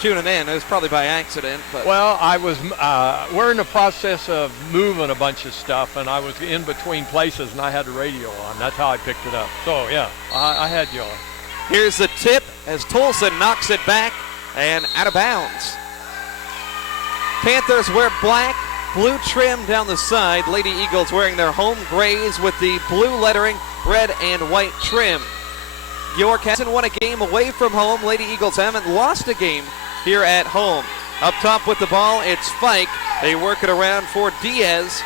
tuning in. It was probably by accident. But Well, I was, we're in the process of moving a bunch of stuff, and I was in between places, and I had the radio on. That's how I picked it up. So, yeah, I had you on. Here's the tip as Tolson knocks it back and out of bounds. Panthers wear black, blue trim down the side. Lady Eagles wearing their home grays with the blue lettering, red and white trim. York hasn't won a game away from home. Lady Eagles haven't lost a game here at home. Up top with the ball, it's Fike. They work it around for Diaz.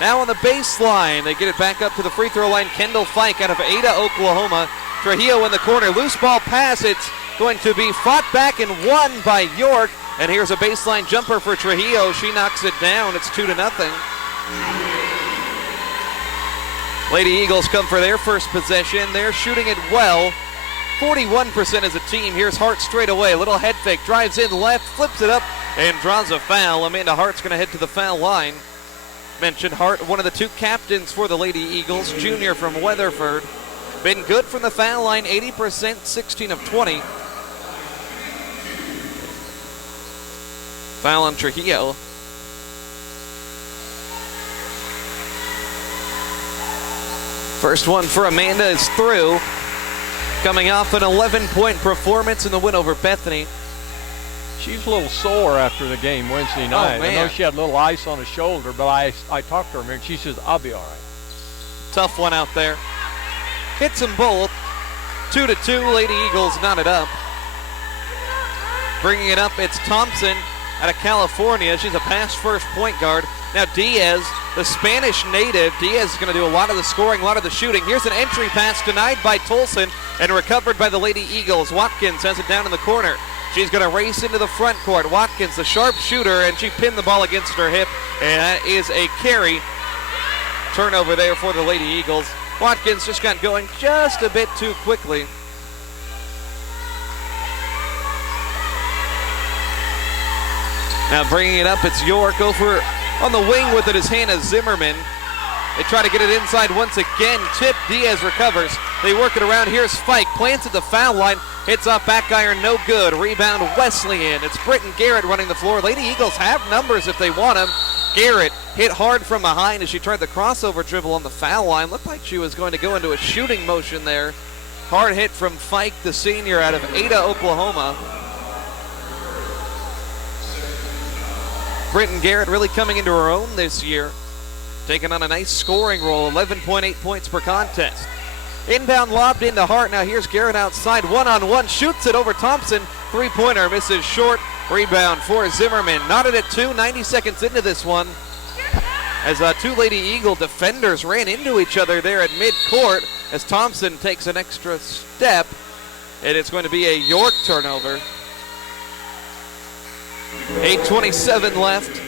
Now on the baseline, they get it back up to the free throw line. Kendall Fike out of Ada, Oklahoma. Trujillo in the corner. Loose ball pass. It's going to be fought back and won by York. And here's a baseline jumper for Trujillo. She knocks it down. It's 2-0. Lady Eagles come for their first possession. They're shooting it well. 41% as a team. Here's Hart straight away. Little head fake. Drives in left. Flips it up and draws a foul. Amanda Hart's going to head to the foul line. Mentioned Hart, one of the two captains for the Lady Eagles. Junior from Weatherford. Been good from the foul line. 80%, 16 of 20. Foul on Trujillo. First one for Amanda is through. Coming off an 11-point performance in the win over Bethany. She's a little sore after the game Wednesday night. man. I know she had a little ice on her shoulder, but I talked to her and she says, I'll be all right. Tough one out there. Hits them both. 2-2, Lady Eagles knotted up. Bringing it up, it's Thompson out of California. She's a pass-first point guard. Now Diaz, the Spanish native. Diaz is going to do a lot of the scoring, a lot of the shooting. Here's an entry pass denied by Tolson and recovered by the Lady Eagles. Watkins has it down in the corner. She's going to race into the front court. Watkins, the sharp shooter, and she pinned the ball against her hip, and that is a carry. Turnover there for the Lady Eagles. Watkins just got going just a bit too quickly. Now bringing it up, it's York over on the wing with it is Hannah Zimmerman. They try to get it inside once again. Tip, Diaz recovers. They work it around. Here's Fike, plants at the foul line. Hits off back iron, no good. Rebound Wesleyan. It's Britton Garrett running the floor. Lady Eagles have numbers if they want them. Garrett hit hard from behind as she tried the crossover dribble on the foul line. Looked like she was going to go into a shooting motion there. Hard hit from Fike, the senior out of Ada, Oklahoma. Britton Garrett really coming into her own this year. Taking on a nice scoring roll, 11.8 points per contest. Inbound lobbed into Hart. Now here's Garrett outside, one-on-one, shoots it over Thompson. Three-pointer misses short. Rebound for Zimmerman. Knotted at 2, 90 seconds into this one. As two Lady Eagle defenders ran into each other there at midcourt as Thompson takes an extra step. And it's going to be a York turnover. 8:27 left.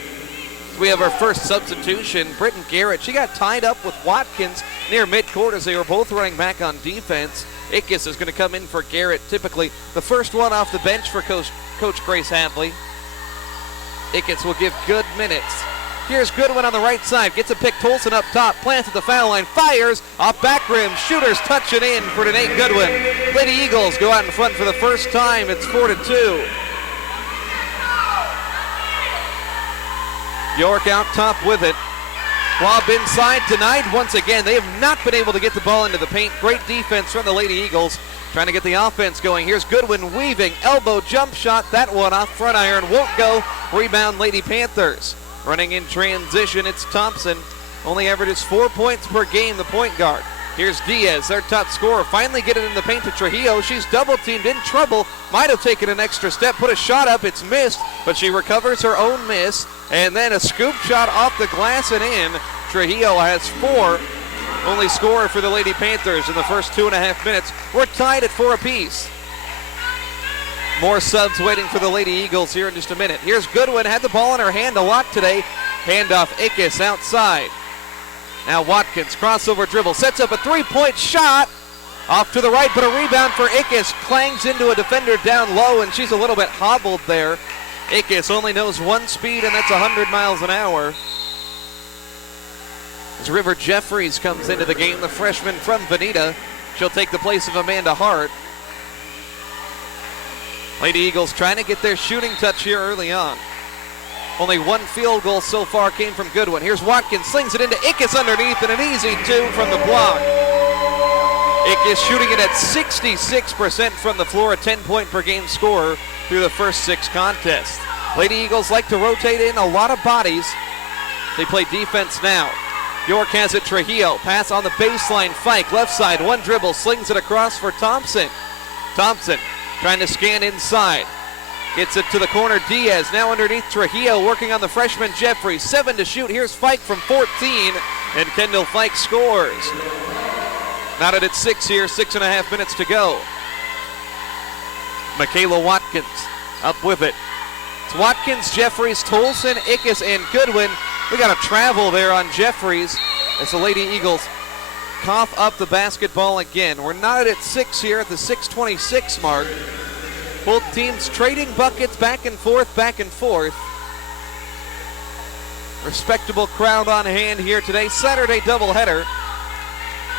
We have our first substitution. Britton Garrett, she got tied up with Watkins near midcourt as they were both running back on defense. Ickes is going to come in for Garrett, typically the first one off the bench for Coach Grace Hadley. Ickes will give good minutes. Here's Goodwin on the right side, gets a pick, Tolson up top, plants at the foul line, fires, off back rim, shooters touching in for Danae Goodwin. Lady Eagles go out in front for the first time, it's 4-2. York out top with it. Lob inside, denied once again. They have not been able to get the ball into the paint. Great defense from the Lady Eagles. Trying to get the offense going. Here's Goodwin weaving. Elbow jump shot. That one off front iron. Won't go. Rebound Lady Panthers. Running in transition, it's Thompson. Only averages 4 points per game, the point guard. Here's Diaz, their top scorer. Finally get it in the paint to Trujillo. She's double teamed, in trouble. Might have taken an extra step, put a shot up. It's missed, but she recovers her own miss. And then a scoop shot off the glass and in. Trujillo has 4. Only scorer for the Lady Panthers in the first 2.5 minutes. We're tied at 4 apiece. More subs waiting for the Lady Eagles here in just a minute. Here's Goodwin, had the ball in her hand a lot today. Handoff Ickes outside. Now Watkins, crossover dribble, sets up a three-point shot. Off to the right, but a rebound for Ickes. Clangs into a defender down low, and she's a little bit hobbled there. Ickes only knows one speed, and that's 100 miles an hour. As River Jeffries comes into the game, the freshman from Veneta. She'll take the place of Amanda Hart. Lady Eagles trying to get their shooting touch here early on. Only one field goal so far came from Goodwin. Here's Watkins, slings it into Ickes underneath, and an easy 2 from the block. Ickes shooting it at 66% from the floor, a 10-point per game scorer through the first 6 contests. Lady Eagles like to rotate in a lot of bodies. They play defense now. York has it, Trujillo. Pass on the baseline, Fike, left side, one dribble, slings it across for Thompson. Thompson trying to scan inside. Gets it to the corner, Diaz now underneath Trujillo, working on the freshman Jeffrey. 7 to shoot, here's Fike from 14, and Kendall Fike scores. Knotted at 6 here, 6.5 minutes to go. Michaela Watkins up with it. It's Watkins, Jeffries, Tolson, Ickes, and Goodwin. We got a travel there on Jeffries as the Lady Eagles cough up the basketball again. We're knotted at 6 here at the 6:26 mark. Both teams trading buckets back and forth, back and forth. Respectable crowd on hand here today. Saturday doubleheader.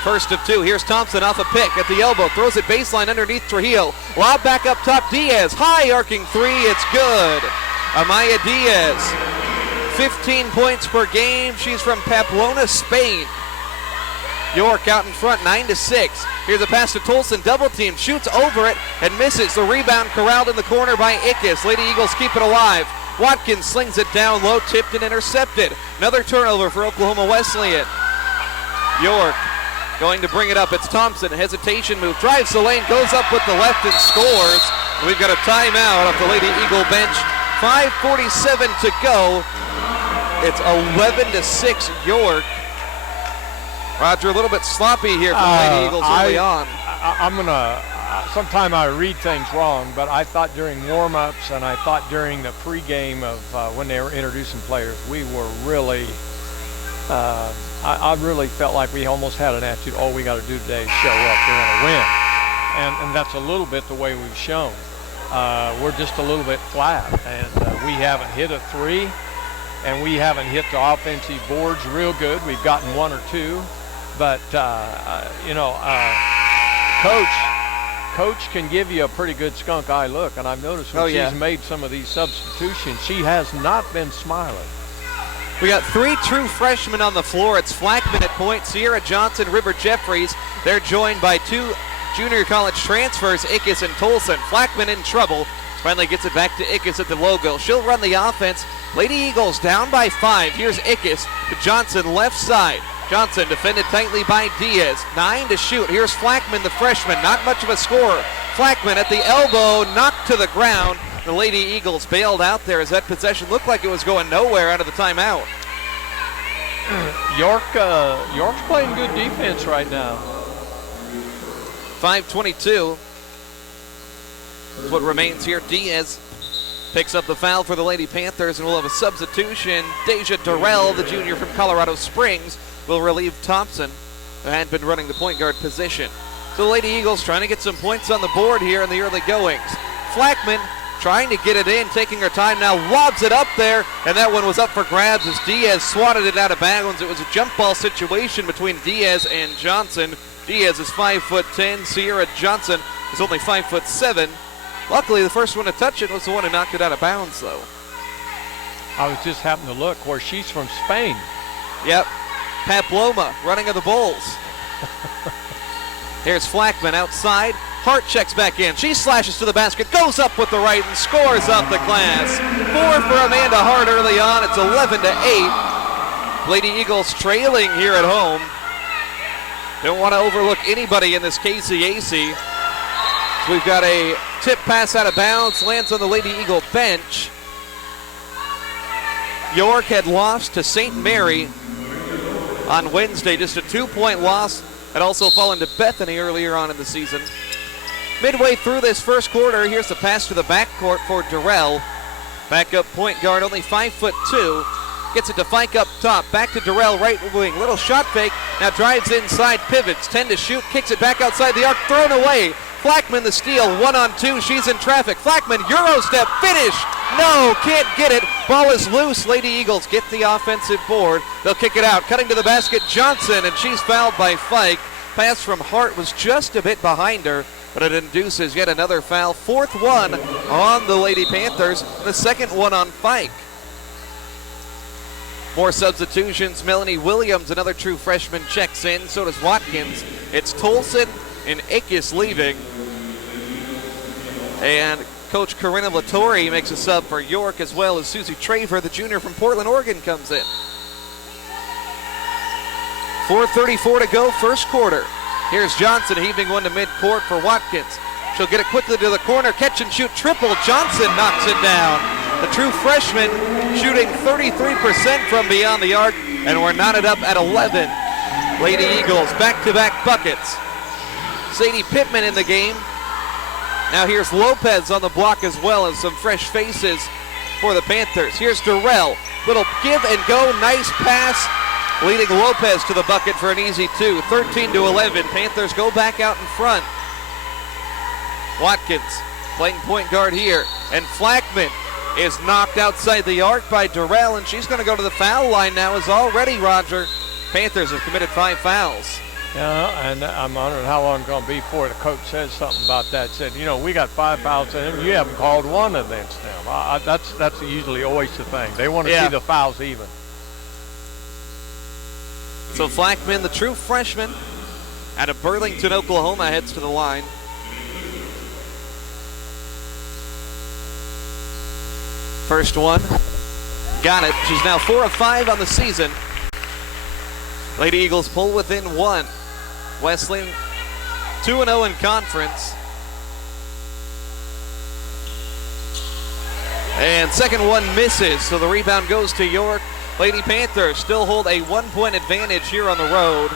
First of 2. Here's Thompson off a pick at the elbow. Throws it baseline underneath Trujillo. Lob back up top. Diaz. High arcing 3. It's good. Amaya Diaz. 15 points per game. She's from Pamplona, Spain. York out in front, 9 to 6. Here's a pass to Tolson. Double team. Shoots over it and misses. The rebound corralled in the corner by Ickes. Lady Eagles keep it alive. Watkins slings it down low. Tipped and intercepted. Another turnover for Oklahoma Wesleyan. York going to bring it up. It's Thompson. Hesitation move. Drives the lane. Goes up with the left and scores. We've got a timeout off the Lady Eagle bench. 5:47 to go. It's 11 to 6 York. Roger, a little bit sloppy here for the Lady Eagles early on. I'm going to, sometime I read things wrong, but I thought during warm-ups and I thought during the pregame of when they were introducing players, we were really, I really felt like we almost had an attitude, all we got to do today is show up, we're going to win. And that's a little bit the way we've shown. We're just a little bit flat, and we haven't hit a 3, and we haven't hit the offensive boards real good. We've gotten 1 or 2. But, Coach can give you a pretty good skunk eye look, and I've noticed when she's made some of these substitutions, she has not been smiling. We got 3 true freshmen on the floor. It's Flackman at point, Sierra Johnson, River Jeffries. They're joined by 2 junior college transfers, Ickes and Tolson. Flackman in trouble. Finally gets it back to Ickes at the logo. She'll run the offense. Lady Eagles down by 5. Here's Ickes to Johnson, left side. Johnson defended tightly by Diaz. 9 to shoot. Here's Flackman, the freshman. Not much of a scorer. Flackman at the elbow, knocked to the ground. The Lady Eagles bailed out there as that possession looked like it was going nowhere out of the timeout. York's playing good defense right now. 5:22 is what remains here. Diaz picks up the foul for the Lady Panthers, and we'll have a substitution. Deja Durrell, the junior from Colorado Springs, will relieve Thompson, who had been running the point guard position. So the Lady Eagles trying to get some points on the board here in the early goings. Flackman trying to get it in, taking her time now, lobs it up there, and that one was up for grabs as Diaz swatted it out of bounds. It was a jump ball situation between Diaz and Johnson. Diaz is 5'10". Sierra Johnson is only 5'7". Luckily, the first one to touch it was the one who knocked it out of bounds, though. I was just happening to look where she's from Spain. Yep. Pamplona, running of the Bulls. Here's Flackman outside. Hart checks back in. She slashes to the basket, goes up with the right, and scores off the glass. 4 for Amanda Hart early on. It's 11 to 8. Lady Eagles trailing here at home. Don't want to overlook anybody in this KCAC. So we've got a tip pass out of bounds, lands on the Lady Eagle bench. York had lost to St. Mary on Wednesday, just a 2-point loss. Had also fallen to Bethany earlier on in the season. Midway through this first quarter, here's the pass to the backcourt for Durrell. Backup point guard, only 5'2". Gets it to Fike up top. Back to Durrell, right wing. Little shot fake. Now drives inside, pivots. 10 to shoot. Kicks it back outside the arc. Thrown away. Flackman the steal. 1-on-2. She's in traffic. Flackman, Euro step. Finish. No, can't get it. Ball is loose. Lady Eagles get the offensive board. They'll kick it out. Cutting to the basket, Johnson, and she's fouled by Fike. Pass from Hart was just a bit behind her. but it induces yet another foul. Fourth one on the Lady Panthers, the second one on Fike. More substitutions. Melanie Williams, another true freshman, checks in. So does Watkins. It's Tolson and Ickes leaving. And Coach Corinna Latore makes a sub for York, as well as Susie Traver, the junior from Portland, Oregon, comes in. 4:34 to go, first quarter. Here's Johnson heaving one to midcourt for Watkins. She'll get it quickly to the corner, catch and shoot triple. Johnson knocks it down. The true freshman shooting 33% from beyond the arc, and we're knotted up at 11. Lady Eagles back-to-back buckets. Sadie Pittman in the game. Now here's Lopez on the block, as well as some fresh faces for the Panthers. Here's Durrell, little give and go, nice pass, leading Lopez to the bucket for an easy two. 13-11, Panthers go back out in front. Watkins playing point guard here, and Flackman is knocked outside the arc by Durrell, and she's going to go to the foul line now, as already, Roger, Panthers have committed 5 fouls. Yeah, and I'm wondering how long it's going to be before the coach says something about that. Said, you know, we got 5 fouls in him. You haven't called one against them. That's usually always the thing. They want to see the fouls even. So Flackman, the true freshman out of Burlington, Oklahoma, heads to the line. First one, got it. She's now 4 of 5 on the season. Lady Eagles pull within 1. Wesleyan 2-0 in conference. And second one misses, so the rebound goes to York. Lady Panthers still hold a 1-point advantage here on the road.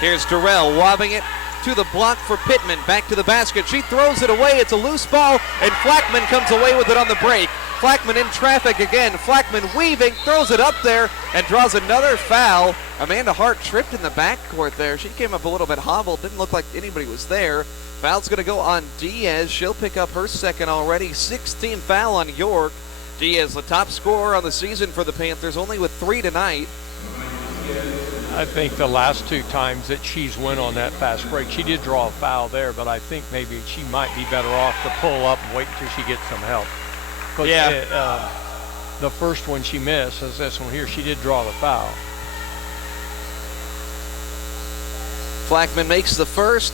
Here's Durrell lobbing it to the block for Pittman. Back to the basket. She throws it away. It's a loose ball, and Flackman comes away with it on the break. Flackman in traffic again. Flackman weaving, throws it up there, and draws another foul. Amanda Hart tripped in the backcourt there. She came up a little bit hobbled. Didn't look like anybody was there. Foul's going to go on Diaz. She'll pick up her second already. 16th foul on York. Diaz, the top scorer on the season for the Panthers, only with 3 tonight. I think the last 2 times that she's went on that fast break, she did draw a foul there, but I think maybe she might be better off to pull up and wait until she gets some help. Yeah. The first one she missed, as this one here, she did draw the foul. Flackman makes the first,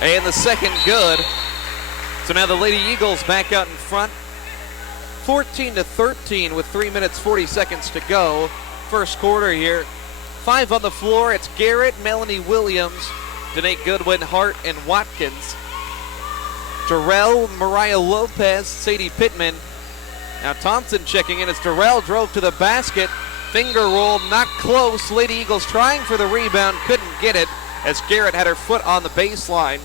and the second good. So now the Lady Eagles back out in front. 14-13 with 3 minutes, 40 seconds to go. First quarter here. 5 on the floor. It's Garrett, Melanie Williams, Danae Goodwin, Hart, and Watkins. Durrell, Mariah Lopez, Sadie Pittman. Now Thompson checking in as Durrell drove to the basket. Finger roll, not close. Lady Eagles trying for the rebound, couldn't get it as Garrett had her foot on the baseline.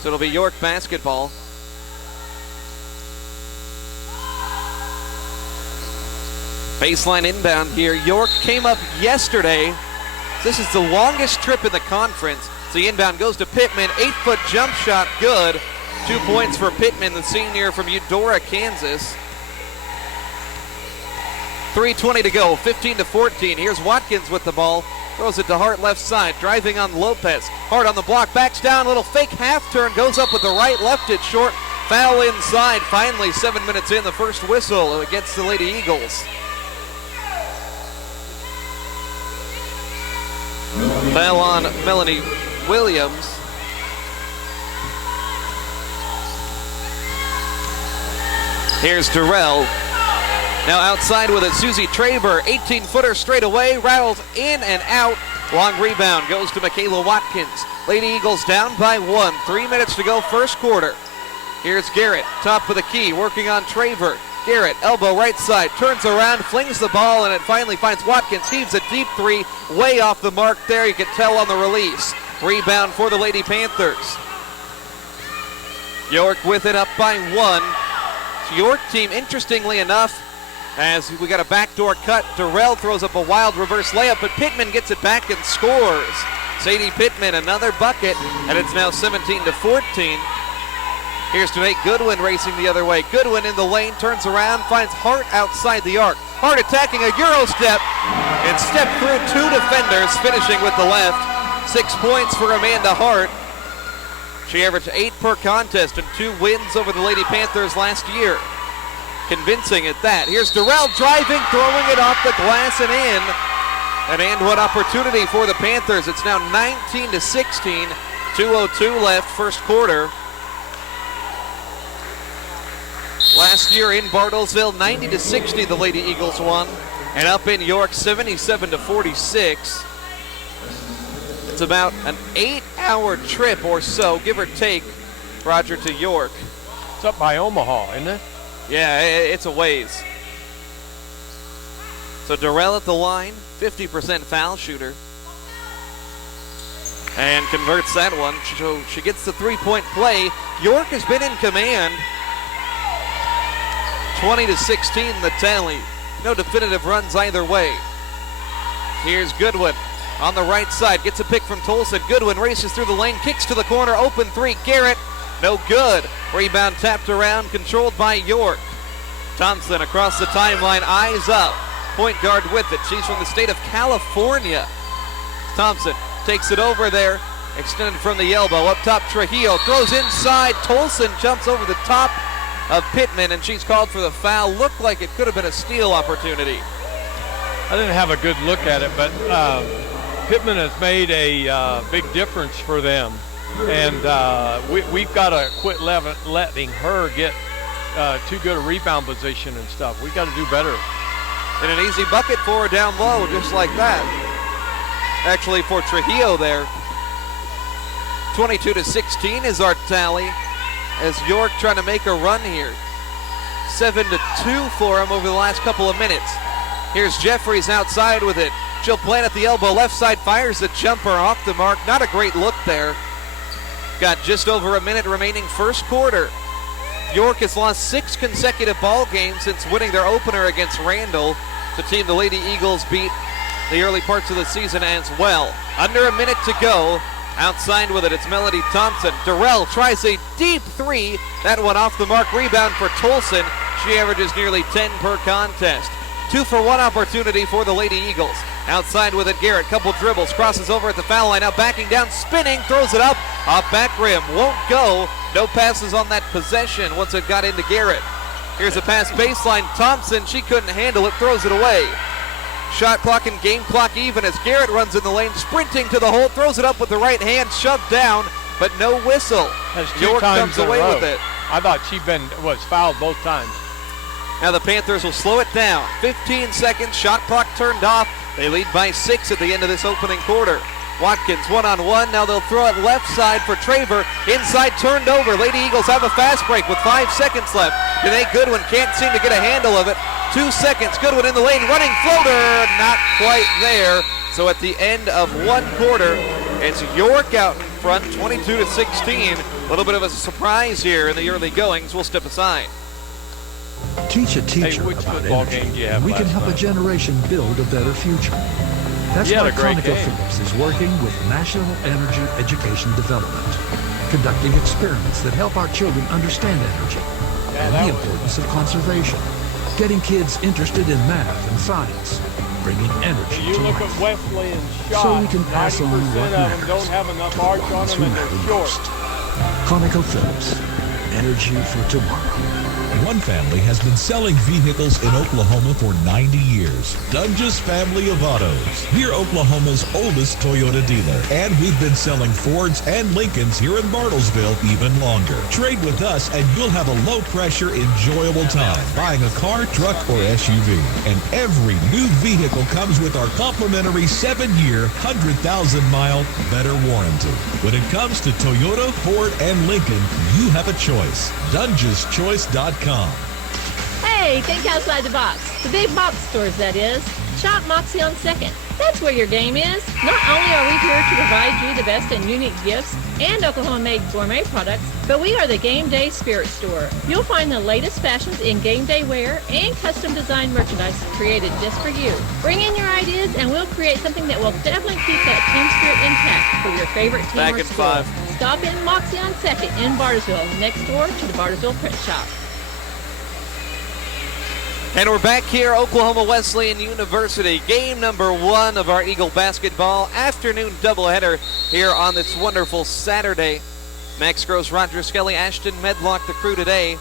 So it'll be York basketball. Baseline inbound here. York came up yesterday. This is the longest trip in the conference. So the inbound goes to Pittman. 8-foot jump shot, good. 2 points for Pittman, the senior from Eudora, Kansas. 3:20 to go, 15-14. Here's Watkins with the ball. Throws it to Hart left side, driving on Lopez. Hart on the block, backs down, little fake half turn, goes up with the right, left it short. Foul inside. Finally, 7 minutes in, the first whistle against the Lady Eagles. Foul on Melanie Williams. Here's Durrell. Now outside with it, Susie Traver, 18-footer straight away, rattles in and out. Long rebound goes to Michaela Watkins. Lady Eagles down by 1. 3 minutes to go, first quarter. Here's Garrett, top of the key, working on Traver. Garrett, elbow right side, turns around, flings the ball, and it finally finds Watkins. Heaves a deep 3, way off the mark there. You can tell on the release. Rebound for the Lady Panthers. York with it up by 1. York team, interestingly enough, as we got a backdoor cut, Durrell throws up a wild reverse layup, but Pittman gets it back and scores. Sadie Pittman, another bucket, and it's now 17-14. Here's Danae Goodwin racing the other way. Goodwin in the lane, turns around, finds Hart outside the arc. Hart attacking a Euro step, and step through 2 defenders, finishing with the left. 6 points for Amanda Hart. She averaged 8 per contest and 2 wins over the Lady Panthers last year. Convincing at that. Here's Durrell driving, throwing it off the glass and in. An and one opportunity for the Panthers. It's now 19-16. 2:02 left, first quarter. Last year in Bartlesville, 90-60 the Lady Eagles won. And up in York, 77-46. It's about an 8-hour trip or so, give or take, Roger, to York. It's up by Omaha, isn't it? Yeah, it's a ways. So Durrell at the line, 50% foul shooter. And converts that one, so she gets the three-point play. York has been in command. 20-16 the tally. No definitive runs either way. Here's Goodwin on the right side, gets a pick from Tolson. Goodwin races through the lane, kicks to the corner, open three, Garrett, no good. Rebound tapped around, controlled by York. Thompson across the timeline, eyes up. Point guard with it. She's from the state of California. Thompson takes it over there, extended from the elbow. Up top, Trujillo throws inside. Tolson jumps over the top of Pittman, and she's called for the foul. Looked like it could have been a steal opportunity. I didn't have a good look at it, but Pittman has made a big difference for them. And we've got to quit letting her get too good a rebound position and stuff. We've got to do better. And an easy bucket for her down low, just like that. Actually, for Trujillo there. 22-16 is our tally as York trying to make a run here. 7-2 for him over the last couple of minutes. Here's Jeffries outside with it. She'll plant at the elbow. Left side fires the jumper off the mark. Not a great look there. Got just over a minute remaining first quarter. York has lost 6 consecutive ball games since winning their opener against Randall, the team the Lady Eagles beat the early parts of the season as well. Under a minute to go. Outside with it, it's Melody Thompson. Durrell tries a deep three. That one off the mark. Rebound for Tolson. She averages nearly 10 per contest. 2-for-1 opportunity for the Lady Eagles. Outside with it, Garrett. Couple dribbles. Crosses over at the foul line. Now backing down, spinning. Throws it up. Off back rim. Won't go. No passes on that possession once it got into Garrett. Here's a pass baseline. Thompson, she couldn't handle it. Throws it away. Shot clock and game clock even as Garrett runs in the lane, sprinting to the hole, throws it up with the right hand, shoved down, but no whistle. York comes away with it. I thought she was fouled both times. Now the Panthers will slow it down. 15 seconds, shot clock turned off. They lead by 6 at the end of this opening quarter. Watkins one-on-one. Now they'll throw it left side for Traver. Inside turned over. Lady Eagles have a fast break with 5 seconds left. Danae Goodwin can't seem to get a handle of it. 2 seconds. Goodwin in the lane. Running floater. Not quite there. So at the end of one quarter, it's York out in front, 22-16. A little bit of a surprise here in the early goings. We'll step aside. Teach a teacher about energy, and we can help a generation build a better future. That's why ConocoPhillips is working with National Energy Education Development, conducting experiments that help our children understand energy and the importance of conservation, getting kids interested in math and science, bringing energy you to look life. at Wesley and Shaw, So we can pass on 90% what of them matters don't have enough arch on ones them who and matter they're short. most. ConocoPhillips, energy for tomorrow. One family has been selling vehicles in Oklahoma for 90 years. Dunges Family of Autos. We're Oklahoma's oldest Toyota dealer, and we've been selling Fords and Lincolns here in Bartlesville even longer. Trade with us and you'll have a low-pressure, enjoyable time buying a car, truck, or SUV. And every new vehicle comes with our complimentary 7-year, 100,000-mile better warranty. When it comes to Toyota, Ford, and Lincoln, you have a choice. DungesChoice.com. Hey, think outside the box. The big box stores, that is. Shop Moxie on 2nd. That's where your game is. Not only are we here to provide you the best and unique gifts and Oklahoma-made gourmet products, but we are the Game Day Spirit Store. You'll find the latest fashions in game day wear and custom designed merchandise created just for you. Bring in your ideas and we'll create something that will definitely keep that team spirit intact for your favorite team Back or in school. 5. Stop in Moxie on 2nd in Bartlesville, next door to the Bartlesville Print Shop. And we're back here, Oklahoma Wesleyan University. Game number 1 of our Eagle basketball afternoon doubleheader here on this wonderful Saturday. Max Gross, Roger Skelly, Ashton Medlock, the crew today.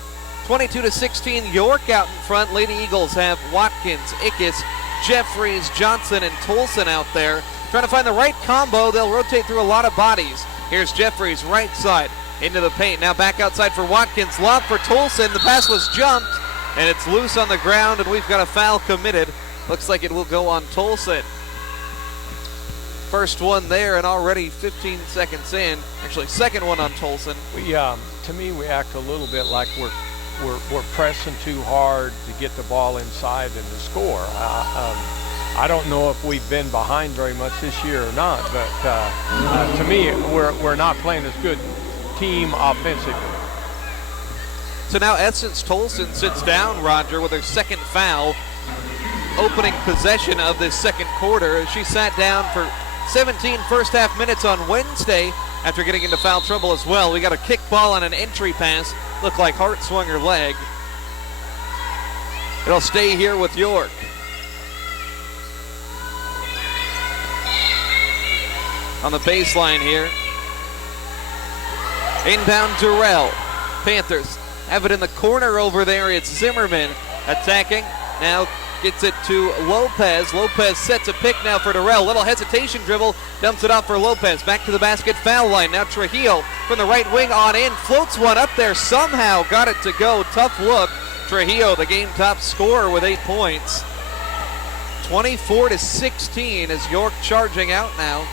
22-16, York out in front. Lady Eagles have Watkins, Ickes, Jeffries, Johnson, and Tolson out there. Trying to find the right combo. They'll rotate through a lot of bodies. Here's Jeffries, right side, into the paint. Now back outside for Watkins. Lob for Tolson. The pass was jumped, and it's loose on the ground, and we've got a foul committed. Looks like it will go on Tolson. First one there, and already 15 seconds in. Actually, second one on Tolson. To me, we act a little bit like we're pressing too hard to get the ball inside and to score. I don't know if we've been behind very much this year or not, but to me, we're not playing as good team offensively. So now Essence Tolson sits down, Roger, with her second foul, opening possession of this second quarter. She sat down for 17 first half minutes on Wednesday after getting into foul trouble as well. We got a kick ball on an entry pass. Looked like Hart swung her leg. It'll stay here with York. On the baseline here. Inbound Durrell. Panthers have it in the corner over there. It's Zimmerman attacking. Now gets it to Lopez. Lopez sets a pick now for Durrell. Little hesitation dribble. Dumps it off for Lopez. Back to the basket foul line. Now Trujillo from the right wing on in. Floats one up there. Somehow got it to go. Tough look. Trujillo, the game top scorer with 8 points. 24-16 as York charging out now.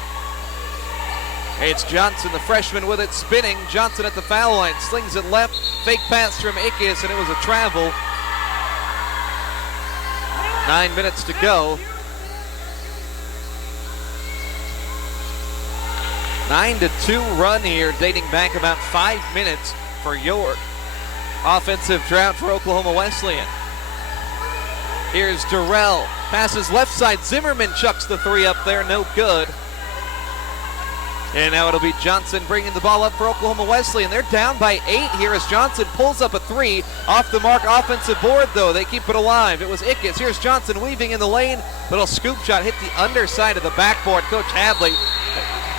It's Johnson, the freshman, with it, spinning. Johnson at the foul line, slings it left. Fake pass from Ickes, and it was a travel. 9 minutes to go. 9-2 run here, dating back about 5 minutes for York. Offensive drought for Oklahoma Wesleyan. Here's Durrell, passes left side. Zimmerman chucks the three up there, no good. And now it'll be Johnson bringing the ball up for Oklahoma Wesleyan. They're down by 8 here as Johnson pulls up a three. Off the mark offensive board, though. They keep it alive. It was Ickes. Here's Johnson weaving in the lane. Little scoop shot hit the underside of the backboard. Coach Hadley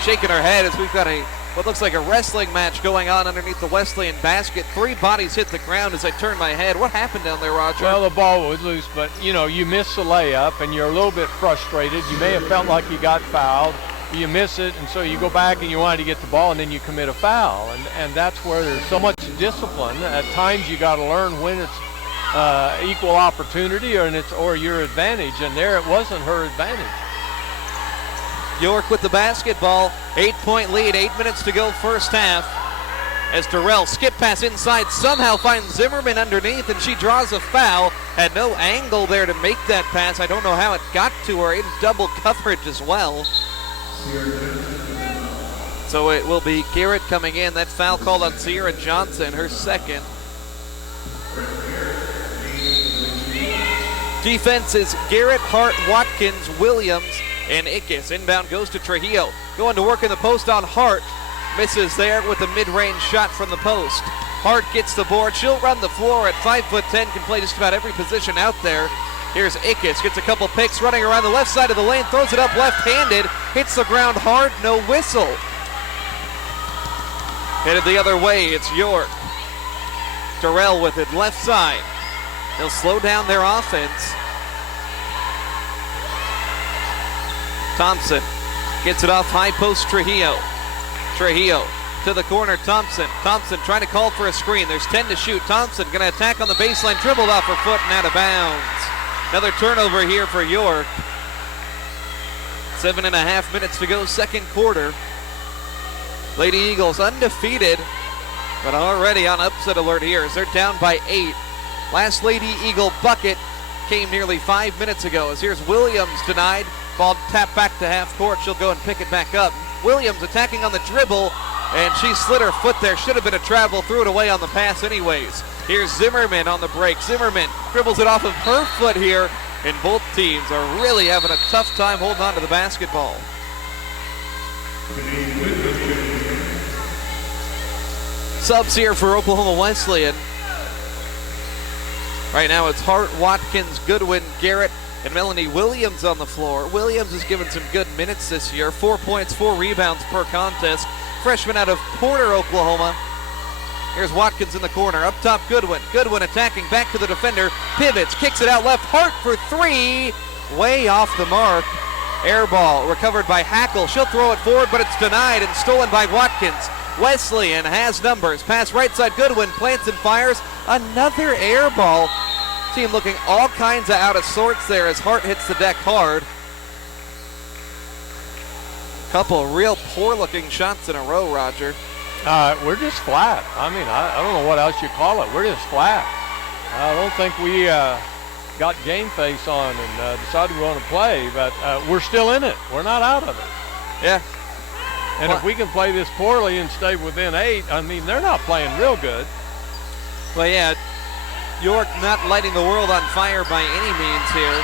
shaking her head as we've got what looks like a wrestling match going on underneath the Wesleyan basket. 3 bodies hit the ground as I turn my head. What happened down there, Roger? Well, the ball was loose, but, you miss the layup, and you're a little bit frustrated. You may have felt like you got fouled. You miss it, and so you go back and you wanted to get the ball, and then you commit a foul. And that's where there's so much discipline. At times you got to learn when it's equal opportunity or your advantage, and there it wasn't her advantage. York with the basketball, 8-point lead, 8 minutes to go first half. As Durrell skip pass inside, somehow finds Zimmerman underneath, and she draws a foul. Had no angle there to make that pass. I don't know how it got to her, in double coverage as well. So it will be Garrett coming in. That foul called on Sierra Johnson, her second. Defense is Garrett, Hart, Watkins, Williams, and Ickes. Inbound goes to Trujillo. Going to work in the post on Hart. Misses there with a mid-range shot from the post. Hart gets the board. She'll run the floor at 5'10", can play just about every position out there. Here's Ickes, gets a couple picks, running around the left side of the lane, throws it up left-handed, hits the ground hard, no whistle. Headed the other way, it's York. Durrell with it, left side. They'll slow down their offense. Thompson gets it off high post Trujillo. Trujillo to the corner, Thompson. Thompson trying to call for a screen. There's 10 to shoot. Thompson going to attack on the baseline, dribbled off her foot and out of bounds. Another turnover here for York. 7.5 minutes to go, second quarter. Lady Eagles undefeated, but already on upset alert here as they're down by 8. Last Lady Eagle bucket came nearly 5 minutes ago as here's Williams denied. Ball tapped back to half court. She'll go and pick it back up. Williams attacking on the dribble, and she slid her foot there. Should have been a travel, threw it away on the pass anyways. Here's Zimmerman on the break. Zimmerman dribbles it off of her foot here, and both teams are really having a tough time holding on to the basketball. Subs here for Oklahoma Wesleyan. Right now it's Hart, Watkins, Goodwin, Garrett, and Melanie Williams on the floor. Williams has given some good minutes this year. 4 points, 4 rebounds per contest. Freshman out of Porter, Oklahoma. Here's Watkins in the corner. Up top, Goodwin. Goodwin attacking back to the defender. Pivots, kicks it out left. Hart for three. Way off the mark. Air ball recovered by Hackle. She'll throw it forward, but it's denied and stolen by Watkins. Wesleyan has numbers. Pass right side, Goodwin plants and fires. Another air ball. Team looking all kinds of out of sorts there as Hart hits the deck hard. Couple real poor-looking shots in a row, Roger. We're just flat. I mean, I don't know what else you call it. We're just flat. I don't think we got game face on and decided we want to play, but we're still in it. We're not out of it. Yeah. And if we can play this poorly and stay within 8, I mean, they're not playing real good. Well, yeah, York not lighting the world on fire by any means here,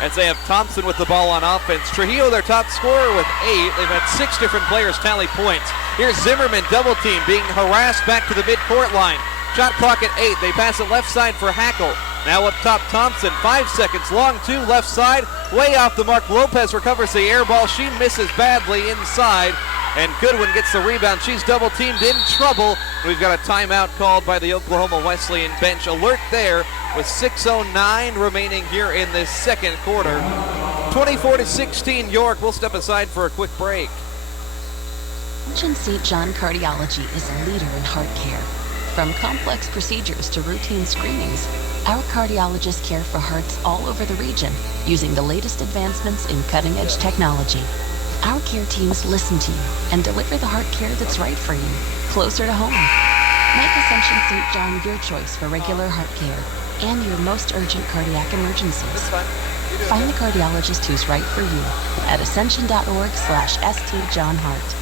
as they have Thompson with the ball on offense. Trujillo, their top scorer, with 8. They've had 6 different players tally points. Here's Zimmerman, double team, being harassed back to the midcourt line. Shot clock at 8. They pass it left side for Hackle. Now up top, Thompson. 5 seconds, long 2, left side. Way off the mark. Lopez recovers the air ball. She misses badly inside, and Goodwin gets the rebound. She's double teamed, in trouble. We've got a timeout called by the Oklahoma Wesleyan bench. Alert there with 6:09 remaining here in this second quarter. 24-16 York. We'll step aside for a quick break. Ascension St. John Cardiology is a leader in heart care. From complex procedures to routine screenings, our cardiologists care for hearts all over the region using the latest advancements in cutting-edge technology. Our care teams listen to you and deliver the heart care that's right for you, closer to home. Make Ascension St. John your choice for regular heart care and your most urgent cardiac emergencies. Find the cardiologist who's right for you at ascension.org/stjohnhart.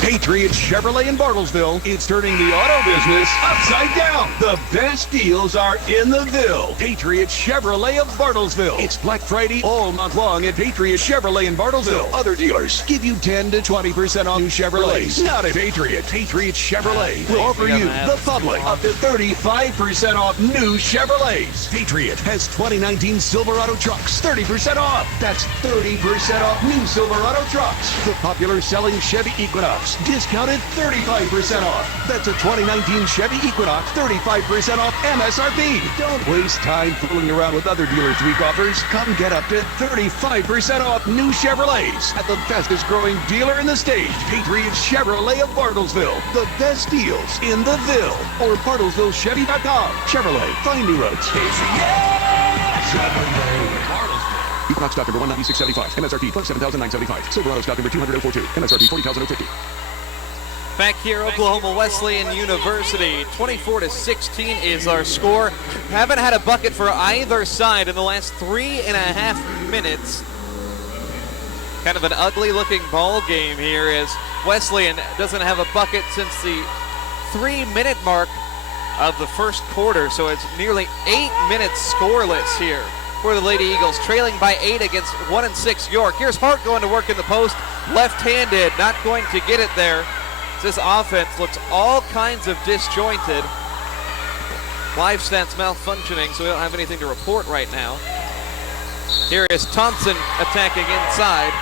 Patriot Chevrolet in Bartlesville. It's turning the auto business upside down. The best deals are in the Ville. Patriot Chevrolet of Bartlesville. It's Black Friday all month long at Patriot Chevrolet in Bartlesville. Other dealers give you 10 to 20% off new Chevrolets. Not at Patriot. Patriot Chevrolet will offer you, the public, up to 35% off new Chevrolets. Patriot has 2019 Silverado trucks, 30% off. That's 30% off new Silverado trucks. The popular selling Chevy Equinox, discounted 35% off. That's a 2019 Chevy Equinox, 35% off MSRP. Don't waste time fooling around with other dealers' week offers. Come get up to 35% off new Chevrolets at the fastest growing dealer in the state, Patriot Chevrolet of Bartlesville. The best deals in the Ville, or BartlesvilleChevy.com. Chevrolet, find new roads. Patriot Chevrolet, Bartlesville. Equinox stock number 196.75. MSRP plus 7,975. Silverado stock number 200.42. MSRP 40,050. Back here, Oklahoma Wesleyan University. 24-16 is our score. Haven't had a bucket for either side in the last 3.5 minutes. Kind of an ugly-looking ball game here as Wesleyan doesn't have a bucket since the 3-minute mark of the first quarter. So it's nearly 8 minutes scoreless here for the Lady Eagles, trailing by 8 against 1-6 York. Here's Hart going to work in the post, left-handed, not going to get it there. This offense looks all kinds of disjointed. Live stats malfunctioning, so we don't have anything to report right now. Here is Thompson attacking inside.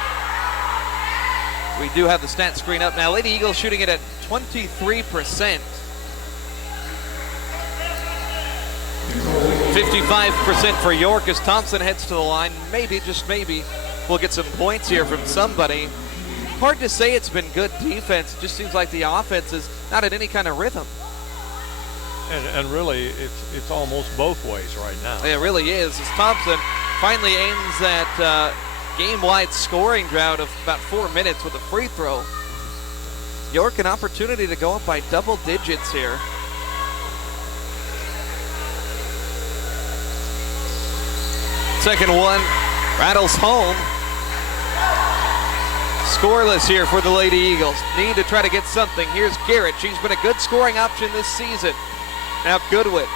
We do have the stat screen up now. Lady Eagles shooting it at 23%. 55% for York as Thompson heads to the line. Maybe, just maybe, we'll get some points here from somebody. Hard to say it's been good defense. It just seems like the offense is not at any kind of rhythm. And really, it's almost both ways right now. It really is. As Thompson finally ends that game-wide scoring drought of about 4 minutes with a free throw. York an opportunity to go up by double digits here. Second one rattles home. Scoreless here for the Lady Eagles. Need to try to get something. Here's Garrett. She's been a good scoring option this season. Now Goodwin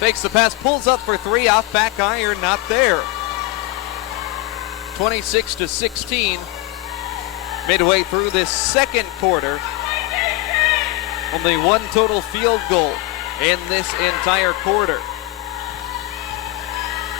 fakes the pass, pulls up for 3, off back iron, not there. 26-16. Midway through this second quarter. Only one total field goal in this entire quarter.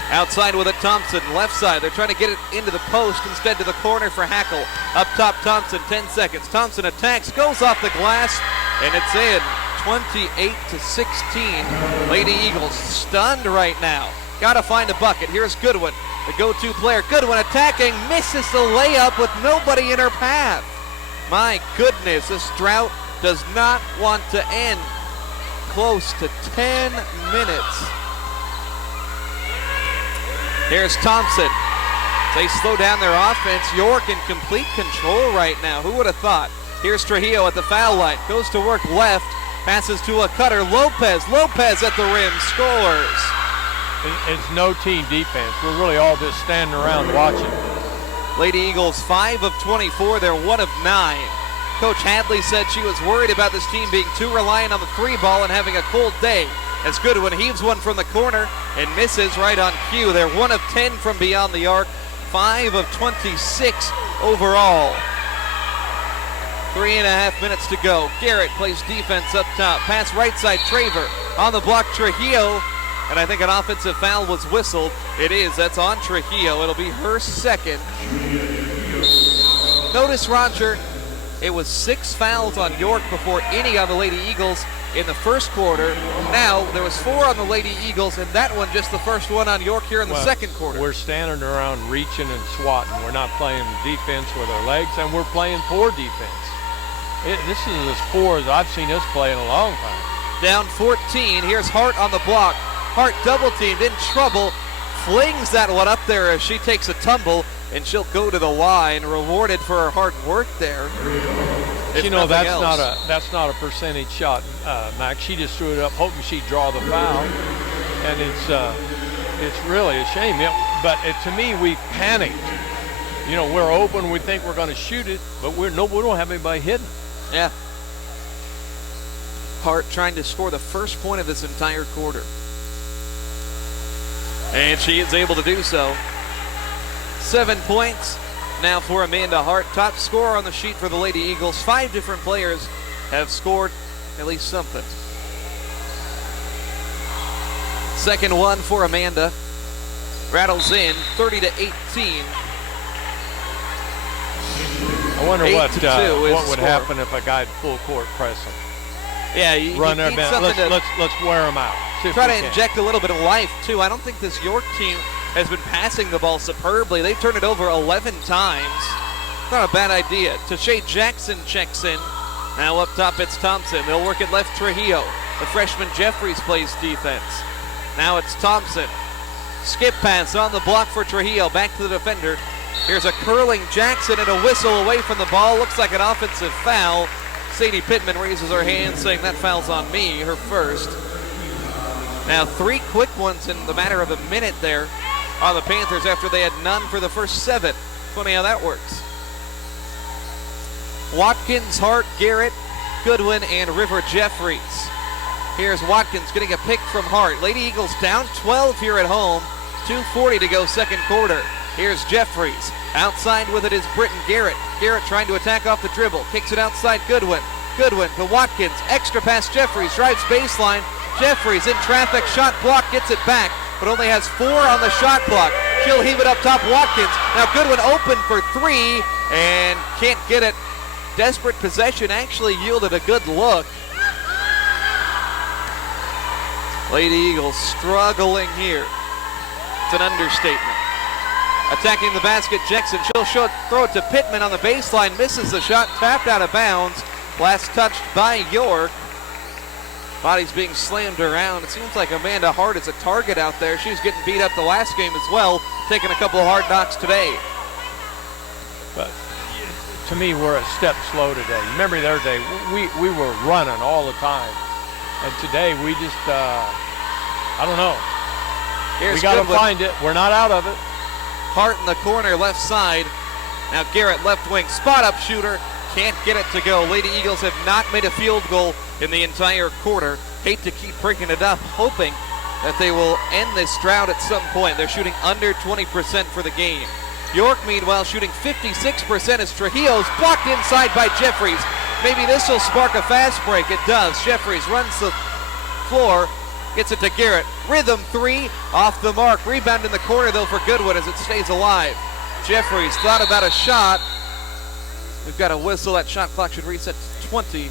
Outside with it, Thompson, left side. They're trying to get it into the post, instead to the corner for Hackle. Up top, Thompson, 10 seconds. Thompson attacks, goes off the glass, and it's in. 28-16. Lady Eagles stunned right now. Got to find a bucket. Here's Goodwin, the go-to player. Goodwin attacking, misses the layup with nobody in her path. My goodness, this drought does not want to end. Close to 10 minutes. Here's Thompson. They slow down their offense. York in complete control right now. Who would have thought? Here's Trujillo at the foul line. Goes to work left. Passes to a cutter. Lopez at the rim. Scores. It's no team defense. We're really all just standing around watching. Lady Eagles 5 of 24. They're 1 of 9. Coach Hadley said she was worried about this team being too reliant on the three ball and having a cold day. As Goodwin heaves one from the corner and misses right on cue. They're 1 of 10 from beyond the arc. 5 of 26 overall. 3.5 minutes to go. Garrett plays defense up top. Pass right side, Traver. On the block, Trujillo. And I think an offensive foul was whistled. It is. That's on Trujillo. It'll be her second. Notice, Roger, it was 6 fouls on York before any on the Lady Eagles in the first quarter. Now there was 4 on the Lady Eagles, and that one just the first one on York here in the second quarter. We're standing around reaching and swatting. We're not playing defense with our legs, and we're playing poor defense. This is as poor as I've seen us play in a long time. Down 14. Here's Hart on the block. Hart double teamed, in trouble, flings that one up there as she takes a tumble, and she'll go to the line, rewarded for her hard work there. You know, that's not a percentage shot, Max. She just threw it up hoping she'd draw the foul, and it's really a shame. But to me, we panicked. You know, we're open, we think we're going to shoot it, but we don't have anybody hitting. Yeah. Hart trying to score the first point of this entire quarter. And she is able to do so. 7 points now for Amanda Hart. Top scorer on the sheet for the Lady Eagles. 5 different players have scored at least something. Second one for Amanda. Rattles in 30-18. I wonder what would happen if a guy had full court press him. Yeah, you run there, man. Let's wear them out. Try to inject a little bit of life, too. I don't think this York team has been passing the ball superbly. They've turned it over 11 times. Not a bad idea. Tashay Jackson checks in. Now up top, it's Thompson. They'll work it left, Trujillo. The freshman Jeffries plays defense. Now it's Thompson. Skip pass on the block for Trujillo. Back to the defender. Here's a curling Jackson and a whistle away from the ball. Looks like an offensive foul. Sadie Pittman raises her hand saying that foul's on me, her first. Now 3 quick ones in the matter of a minute there on the Panthers after they had none for the first 7. Funny how that works. Watkins, Hart, Garrett, Goodwin, and River Jeffries. Here's Watkins getting a pick from Hart. Lady Eagles down 12 here at home. 2:40 to go second quarter. Here's Jeffries. Outside with it is Britton Garrett. Garrett trying to attack off the dribble. Kicks it outside Goodwin. Goodwin to Watkins. Extra pass Jeffries. Drives baseline. Jeffries in traffic. Shot block. Gets it back. But only has 4 on the shot clock. She'll heave it up top. Watkins. Now Goodwin open for 3. And can't get it. Desperate possession actually yielded a good look. Lady Eagles struggling here. It's an understatement. Attacking the basket, Jackson. She'll throw it to Pittman on the baseline. Misses the shot, tapped out of bounds. Last touched by York. Body's being slammed around. It seems like Amanda Hart is a target out there. She was getting beat up the last game as well, taking a couple of hard knocks today. But to me, we're a step slow today. Remember the other day, we were running all the time. And today, we just, I don't know. We got to find it. We're not out of it. Hart in the corner, left side. Now Garrett, left wing, spot up shooter. Can't get it to go. Lady Eagles have not made a field goal in the entire quarter. Hate to keep breaking it up, hoping that they will end this drought at some point. They're shooting under 20% for the game. York, meanwhile, shooting 56% as Trujillo's blocked inside by Jeffries. Maybe this will spark a fast break. It does. Jeffries runs the floor. Gets it to Garrett. Rhythm 3 off the mark. Rebound in the corner, though, for Goodwin as it stays alive. Jeffries thought about a shot. We've got a whistle. That shot clock should reset to 20.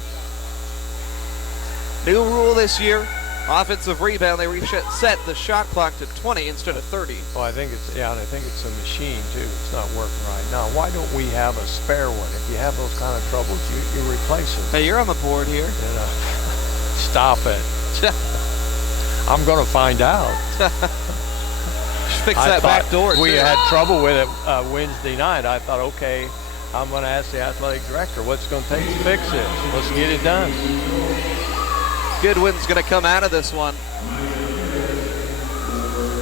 New rule this year, offensive rebound, they reset the shot clock to 20 instead of 30. Well, I think it's a machine too. It's not working right now. Why don't we have a spare one? If you have those kind of troubles, you replace it. Hey, you're on the board here. Stop it. I'm going to find out. Fix that back door. We had trouble with it Wednesday night. I thought, okay, I'm going to ask the athletic director what's going to take to fix this. Let's get it done. Goodwin's going to come out of this one.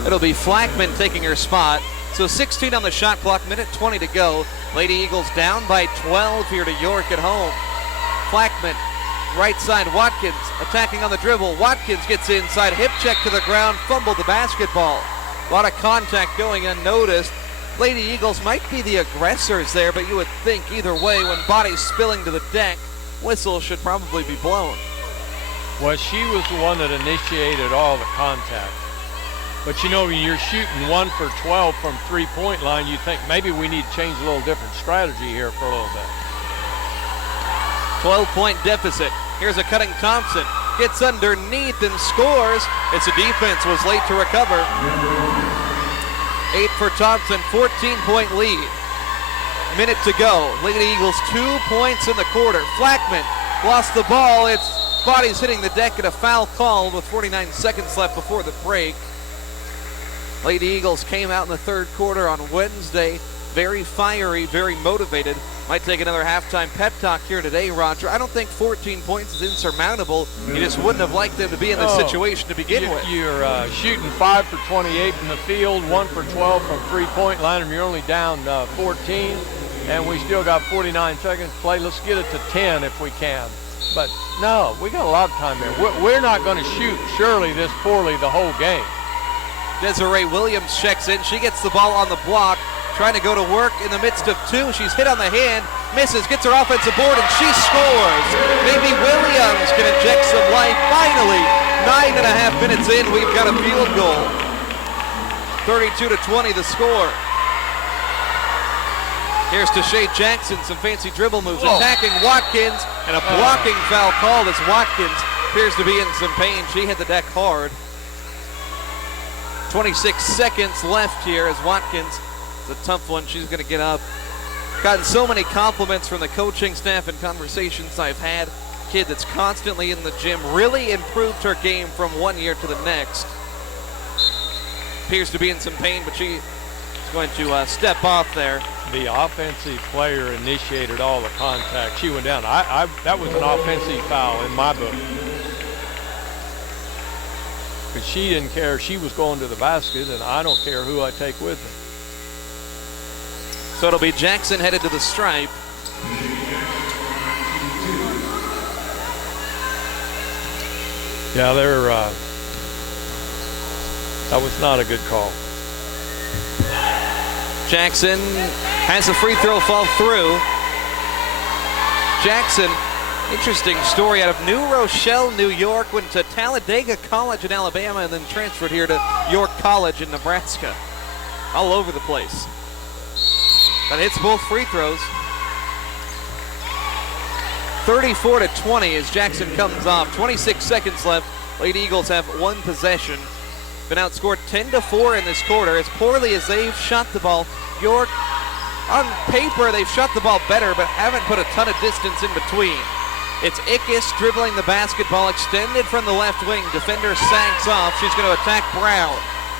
It'll be Flackman taking her spot. So 16 on the shot clock, minute 20 to go. Lady Eagles down by 12 here to York at home. Flackman, right side, Watkins attacking on the dribble. Watkins gets inside, hip check to the ground, fumbled the basketball. A lot of contact going unnoticed. Lady Eagles might be the aggressors there, but you would think either way, when bodies spilling to the deck, whistle should probably be blown. Well, she was the one that initiated all the contact. But you know, when you're shooting 1 for 12 from three-point line, you think maybe we need to change a little different strategy here for a little bit. 12-point deficit. Here's a cutting Thompson. Gets underneath and scores. It's a defense was late to recover. 8 for Thompson, 14-point lead. Minute to go. Lady Eagles 2 points in the quarter. Flackman lost the ball. It's bodies hitting the deck and a foul called with 49 seconds left before the break. Lady Eagles came out in the third quarter on Wednesday. Very fiery, very motivated. Might take another halftime pep talk here today, Roger. I don't think 14 points is insurmountable. You just wouldn't have liked them to be in this situation to begin with. You're shooting 5 for 28 in the field, 1 for 12 from three-point line, and you're only down 14, and we still got 49 seconds to play. Let's get it to 10 if we can. But no, we got a lot of time there. We're not going to shoot surely this poorly the whole game. Desiree Williams checks in. She gets the ball on the block, trying to go to work in the midst of two. She's hit on the hand, misses, gets her offensive board, and she scores. Maybe Williams can inject some life. Finally, 9.5 minutes in, we've got a field goal. 32-20 the score. Here's Tashay Jackson, some fancy dribble moves, attacking Watkins, and a blocking foul called as Watkins appears to be in some pain. She hit the deck hard. 26 seconds left here as Watkins, it's a tough one, she's going to get up. Gotten so many compliments from the coaching staff and conversations I've had. Kid that's constantly in the gym, really improved her game from one year to the next. Appears to be in some pain, but she's going to step off there. The offensive player initiated all the contact. She went down. That was an offensive foul in my book. Because she didn't care. She was going to the basket, and I don't care who I take with me. So it'll be Jackson headed to the stripe. Yeah, that was not a good call. Jackson has a free throw fall through. Jackson, interesting story out of New Rochelle, New York, went to Talladega College in Alabama and then transferred here to York College in Nebraska. All over the place. But hits both free throws. 34-20 as Jackson comes off. 26 seconds left. Lady Eagles have one possession. Been outscored 10-4 in this quarter. As poorly as they've shot the ball, York, on paper, they've shot the ball better, but haven't put a ton of distance in between. It's Ickes dribbling the basketball, extended from the left wing. Defender sags off. She's going to attack Brown.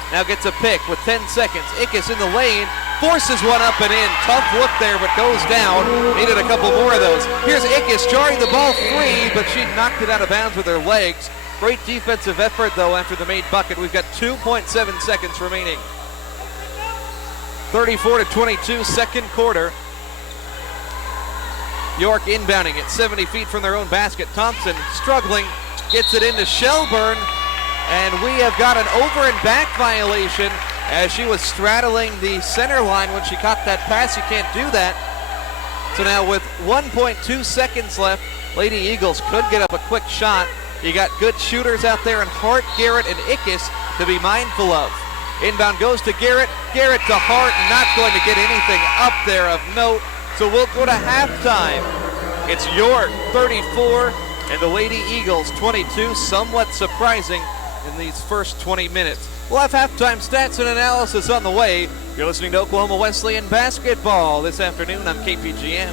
Now gets a pick with 10 seconds. Ickes in the lane, forces one up and in. Tough look there, but goes down. Needed a couple more of those. Here's Ickes jarring the ball free, but she knocked it out of bounds with her legs. Great defensive effort, though, after the made bucket. We've got 2.7 seconds remaining. 34-22, second quarter. York inbounding it 70 feet from their own basket. Thompson struggling, gets it into Shelburne, and we have got an over and back violation as she was straddling the center line when she caught that pass. You can't do that. So now with 1.2 seconds left, Lady Eagles could get up a quick shot. You got good shooters out there in Hart, Garrett, and Ickes to be mindful of. Inbound goes to Garrett. Garrett to Hart, not going to get anything up there of note. So we'll go to halftime. It's York 34, and the Lady Eagles 22. Somewhat surprising in these first 20 minutes. We'll have halftime stats and analysis on the way. You're listening to Oklahoma Wesleyan Basketball this afternoon on KPGM.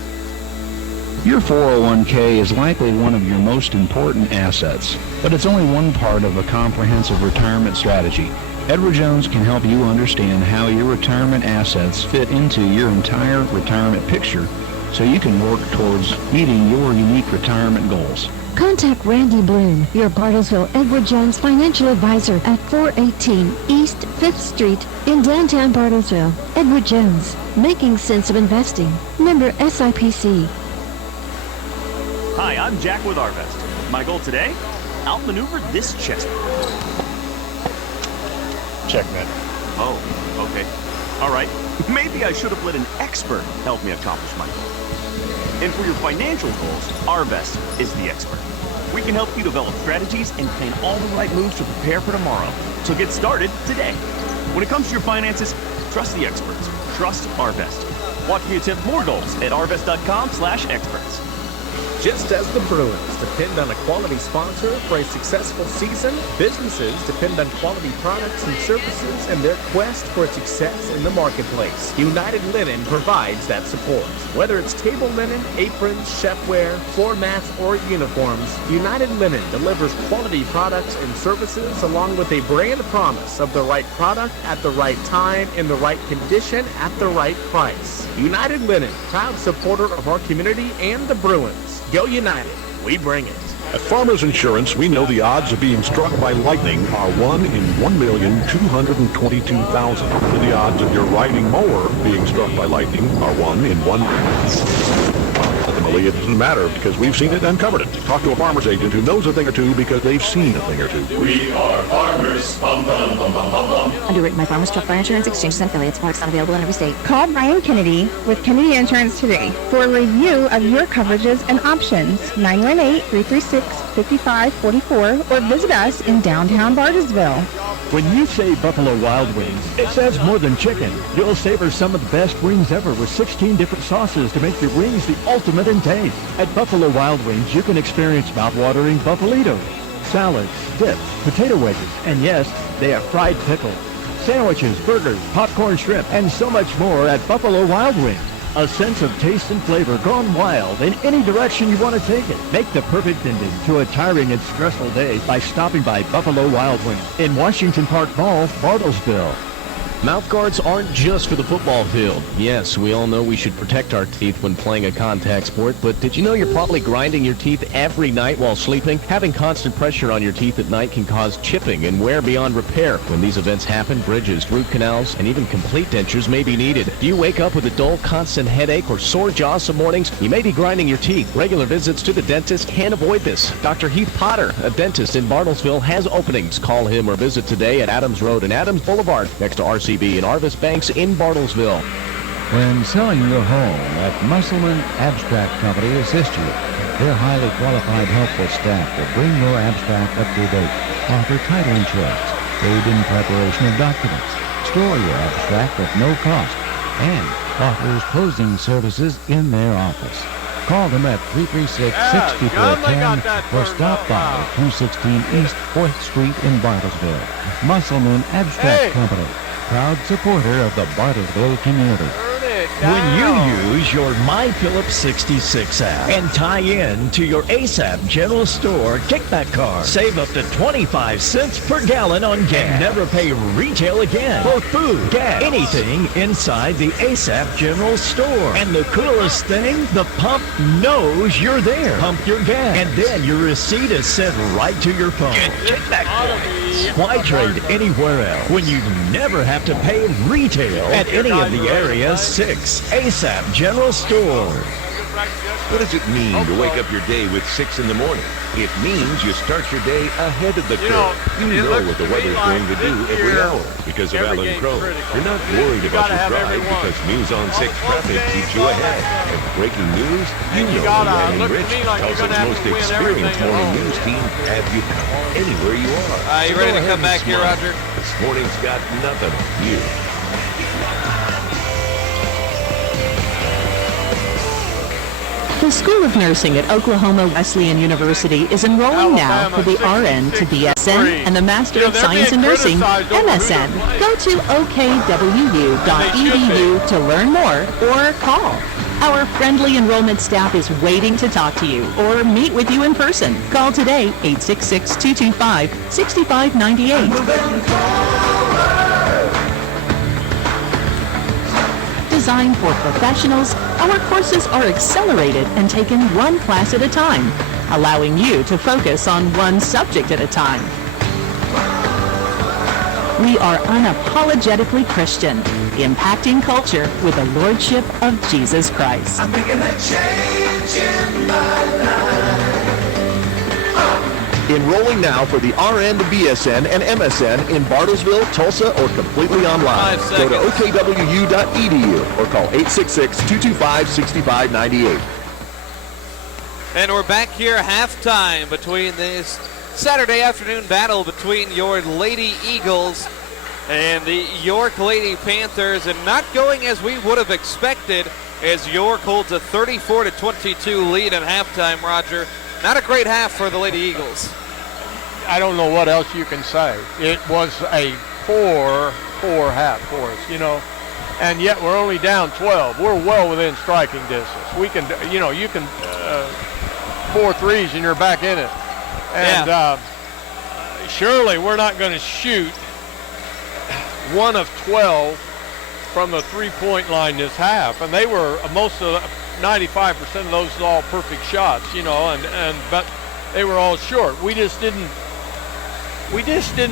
Your 401k is likely one of your most important assets, but it's only one part of a comprehensive retirement strategy. Edward Jones can help you understand how your retirement assets fit into your entire retirement picture so you can work towards meeting your unique retirement goals. Contact Randy Bloom, your Bartlesville Edward Jones financial advisor at 418 East 5th Street in downtown Bartlesville. Edward Jones, making sense of investing. Member SIPC. Hi, I'm Jack with Arvest. My goal today? Outmaneuver this chestnut. Checkmate. Oh, okay. All right. Maybe I should have let an expert help me accomplish my goal. And for your financial goals, Arvest is the expert. We can help you develop strategies and plan all the right moves to prepare for tomorrow. So get started today. When it comes to your finances, trust the experts. Trust Arvest. Watch me attempt more goals at arvest.com/experts. Just as the Bruins depend on a quality sponsor for a successful season, businesses depend on quality products and services in their quest for success in the marketplace. United Linen provides that support. Whether it's table linen, aprons, chefware, floor mats, or uniforms, United Linen delivers quality products and services along with a brand promise of the right product at the right time in the right condition at the right price. United Linen, proud supporter of our community and the Bruins. Go United. We bring it. At Farmers Insurance, we know the odds of being struck by lightning are 1 in 1,222,000. And the odds of your riding mower being struck by lightning are 1 in 1 million. Ultimately, it doesn't matter because we've seen it and covered it. Talk to a farmer's agent who knows a thing or two because they've seen a thing or two. We are farmers. Bum, bum, bum, bum, bum, bum. Underwritten by Farmers Truck Fire Insurance Exchanges and Affiliates. Products not available in every state. Call Brian Kennedy with Kennedy Insurance today for a review of your coverages and options. 918-336-5544 or visit us in downtown Bartlesville. When you say Buffalo Wild Wings, it says more than chicken. You'll savor some of the best wings ever with 16 different sauces to make your wings the ultimate in taste. At Buffalo Wild Wings, you can experience mouth-watering buffalitos, salads, dips, potato wedges, and yes, they have fried pickles, sandwiches, burgers, popcorn shrimp, and so much more at Buffalo Wild Wings. A sense of taste and flavor gone wild in any direction you want to take it. Make the perfect ending to a tiring and stressful day by stopping by Buffalo Wild Wings in Washington Park Mall, Bartlesville. Mouth guards aren't just for the football field. Yes, we all know we should protect our teeth when playing a contact sport, but did you know you're probably grinding your teeth every night while sleeping? Having constant pressure on your teeth at night can cause chipping and wear beyond repair. When these events happen, bridges, root canals, and even complete dentures may be needed. Do you wake up with a dull, constant headache or sore jaw some mornings? You may be grinding your teeth. Regular visits to the dentist can avoid this. Dr. Heath Potter, a dentist in Bartlesville, has openings. Call him or visit today at Adams Road and Adams Boulevard next to RCB and Arvis Banks in Bartlesville. When selling your home, at Musselman Abstract Company assist you. Their highly qualified, helpful staff will bring your abstract up to date, offer title insurance, aid in preparation of documents, store your abstract at no cost, and offers closing services in their office. Call them at 336-6410 or stop by 216 East 4th Street in Bartlesville. Musselman Abstract Company, proud supporter of the Bartlesville community. When you use your MyPhillips 66 app and tie in to your ASAP General Store kickback card, save up to 25 cents per gallon on gas and never pay retail again for food, gas, anything inside the ASAP General Store. And the coolest thing, the pump knows you're there. Pump your gas, and then your receipt is sent right to your phone. Get kickback points. Why trade anywhere else when you never have to pay retail at any of the area's 6 ASAP General Stores? What does it mean to wake up your day with 6 in the morning? It means you start your day ahead of the curve. You know what the weather's going to do every hour because of Alan Crow. You're not worried about your drive because News on 6 traffic keeps you ahead. And breaking news, you know Randy Rich tells its most experienced morning news team have you covered anywhere you are. You ready to come back here, Roger? This morning's got nothing on you. The School of Nursing at Oklahoma Wesleyan University is enrolling now for the RN to BSN and the Master of Science in Nursing, MSN. Go to OKWU.edu to learn more or call. Our friendly enrollment staff is waiting to talk to you or meet with you in person. Call today, 866-225-6598. Designed for professionals, our courses are accelerated and taken one class at a time, allowing you to focus on one subject at a time. We are unapologetically Christian, impacting culture with the Lordship of Jesus Christ. I'm making a change in my life. Enrolling now for the RN to BSN and MSN in Bartlesville, Tulsa, or completely online. Go to OKWU.edu or call 866-225-6598. And we're back here halftime between this Saturday afternoon battle between your Lady Eagles and the York Lady Panthers, and not going as we would have expected as York holds a 34-22 lead at halftime, Roger. Not a great half for the Lady Eagles. I don't know what else you can say. It was a poor half for us, and yet we're only down 12. We're well within striking distance. We can, you can 4 threes and you're back in it. And surely we're not going to shoot 1 of 12 from the three-point line this half. And they were, most of 95% of those are all perfect shots, but they were all short. We just didn't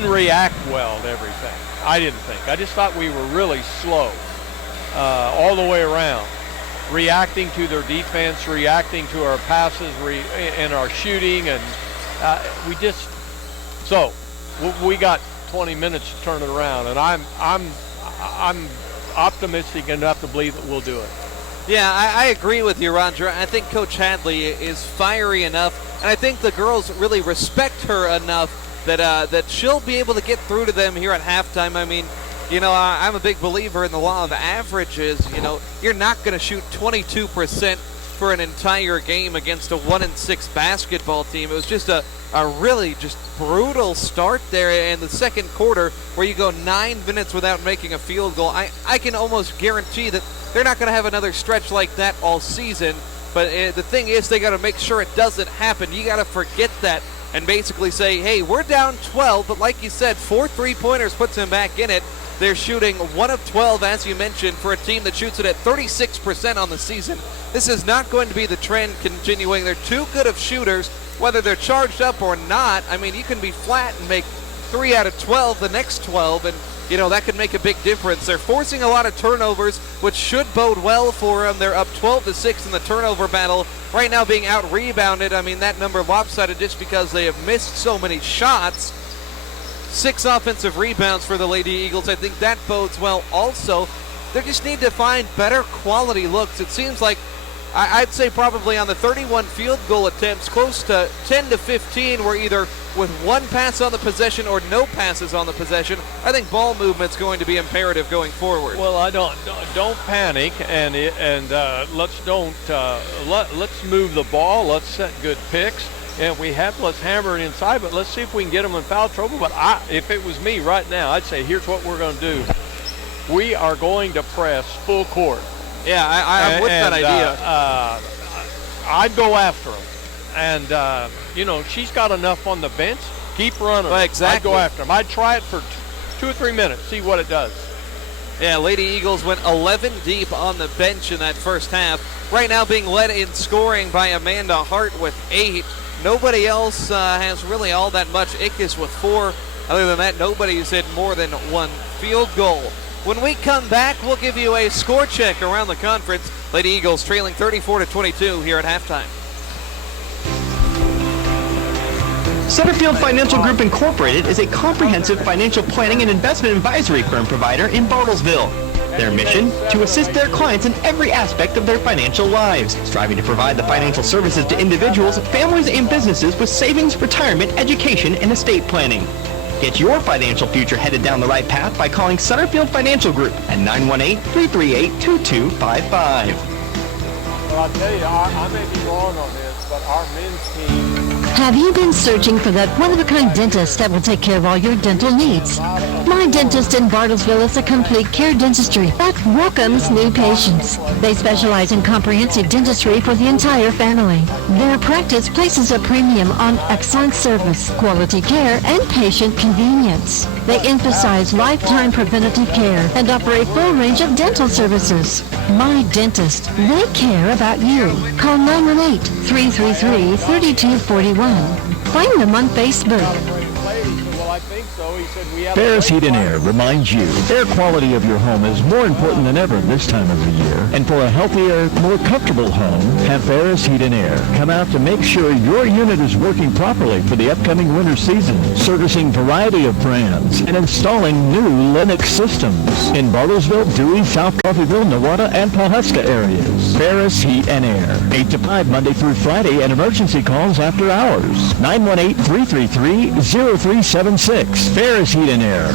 react well to everything. I didn't think. I just thought we were really slow all the way around, reacting to their defense, reacting to our passes, and our shooting, and we got 20 minutes to turn it around, and I'm optimistic enough to believe that we'll do it. Yeah, I agree with you, Roger. I think Coach Hadley is fiery enough, and I think the girls really respect her enough that she'll be able to get through to them here at halftime. I mean, I'm a big believer in the law of averages. You're not going to shoot 22% for an entire game against a 1-6 basketball team. It was just a really just brutal start there in the second quarter where you go 9 minutes without making a field goal. I can almost guarantee that they're not going to have another stretch like that all season. But the thing is, they got to make sure it doesn't happen. You got to forget that and basically say, hey, we're down 12, but like you said, 4 3-pointers puts them back in it. They're shooting 1 of 12, as you mentioned, for a team that shoots it at 36% on the season. This is not going to be the trend continuing. They're too good of shooters, whether they're charged up or not. I mean, you can be flat and make 3 out of 12 the next 12, and that could make a big difference. They're forcing a lot of turnovers, which should bode well for them. They're up 12-6 in the turnover battle. Right now being out-rebounded, I mean, that number lopsided just because they have missed so many shots. 6 offensive rebounds for the Lady Eagles. I think that bodes well also. They just need to find better quality looks. It seems like, I'd say probably on the 31 field goal attempts, close to 10 to 15 were either with 1 pass on the possession or no passes on the possession. I think ball movement's going to be imperative going forward. Well, don't panic, and let's move the ball. Let's set good picks. And let's hammer it inside, but let's see if we can get them in foul trouble. But if it was me right now, I'd say, here's what we're going to do. We are going to press full court. Yeah, I'm with that idea. I'd go after them. And, she's got enough on the bench. Keep running. Well, exactly. I'd go after them. I'd try it for 2 or 3 minutes, see what it does. Yeah, Lady Eagles went 11 deep on the bench in that first half. Right now being led in scoring by Amanda Hart with 8. Nobody else has really all that much. Ickes with 4. Other than that, nobody's hit more than 1 field goal. When we come back, we'll give you a score check around the conference. Lady Eagles trailing 34-22 here at halftime. Centerfield Financial Group Incorporated is a comprehensive financial planning and investment advisory firm provider in Bartlesville. Their mission, to assist their clients in every aspect of their financial lives, striving to provide the financial services to individuals, families, and businesses with savings, retirement, education, and estate planning. Get your financial future headed down the right path by calling Centerfield Financial Group at 918-338-2255. Well, I tell you, I may be wrong on this, but our men's team. Have you been searching for that one-of-a-kind dentist that will take care of all your dental needs? My Dentist in Bartlesville is a complete care dentistry that welcomes new patients. They specialize in comprehensive dentistry for the entire family. Their practice places a premium on excellent service, quality care, and patient convenience. They emphasize lifetime preventative care and offer a full range of dental services. My Dentist, they care about you. Call 918-333-3241. Find them on Facebook. Well, I think so. He said we have Ferris Heat and Air reminds you, air quality of your home is more important than ever this time of the year. And for a healthier, more comfortable home, have Ferris Heat and Air come out to make sure your unit is working properly for the upcoming winter season, servicing variety of brands and installing new Lennox systems in Bartlesville, Dewey, South Coffeyville, Nowata, and Pawhuska areas. Ferris Heat and Air, 8 to 5 Monday through Friday, and emergency calls after hours. 918-333-0376. Ferris Heat and Air.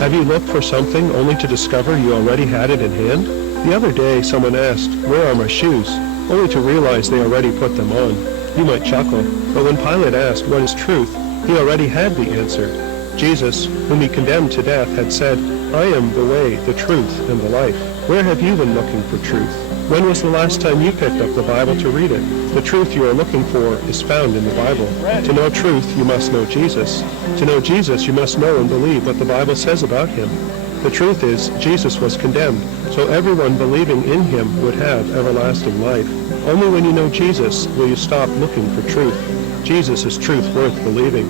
Have you looked for something only to discover you already had it in hand? The other day, someone asked, "Where are my shoes?" only to realize they already put them on. You might chuckle, but when Pilate asked, "What is truth?" he already had the answer. Jesus, whom he condemned to death, had said, "I am the way, the truth, and the life." Where have you been looking for truth? When was the last time you picked up the Bible to read it? The truth you are looking for is found in the Bible. To know truth, you must know Jesus. To know Jesus, you must know and believe what the Bible says about him. The truth is, Jesus was condemned, so everyone believing in him would have everlasting life. Only when you know Jesus will you stop looking for truth. Jesus is truth worth believing.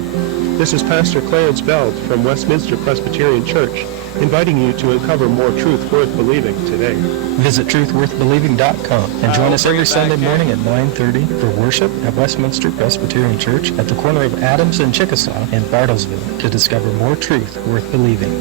This is Pastor Clarence Bell from Westminster Presbyterian Church, inviting you to uncover more truth worth believing today. Visit truthworthbelieving.com and join us every Sunday morning at 9:30 for worship at Westminster Presbyterian Church at the corner of Adams and Chickasaw in Bartlesville to discover more truth worth believing.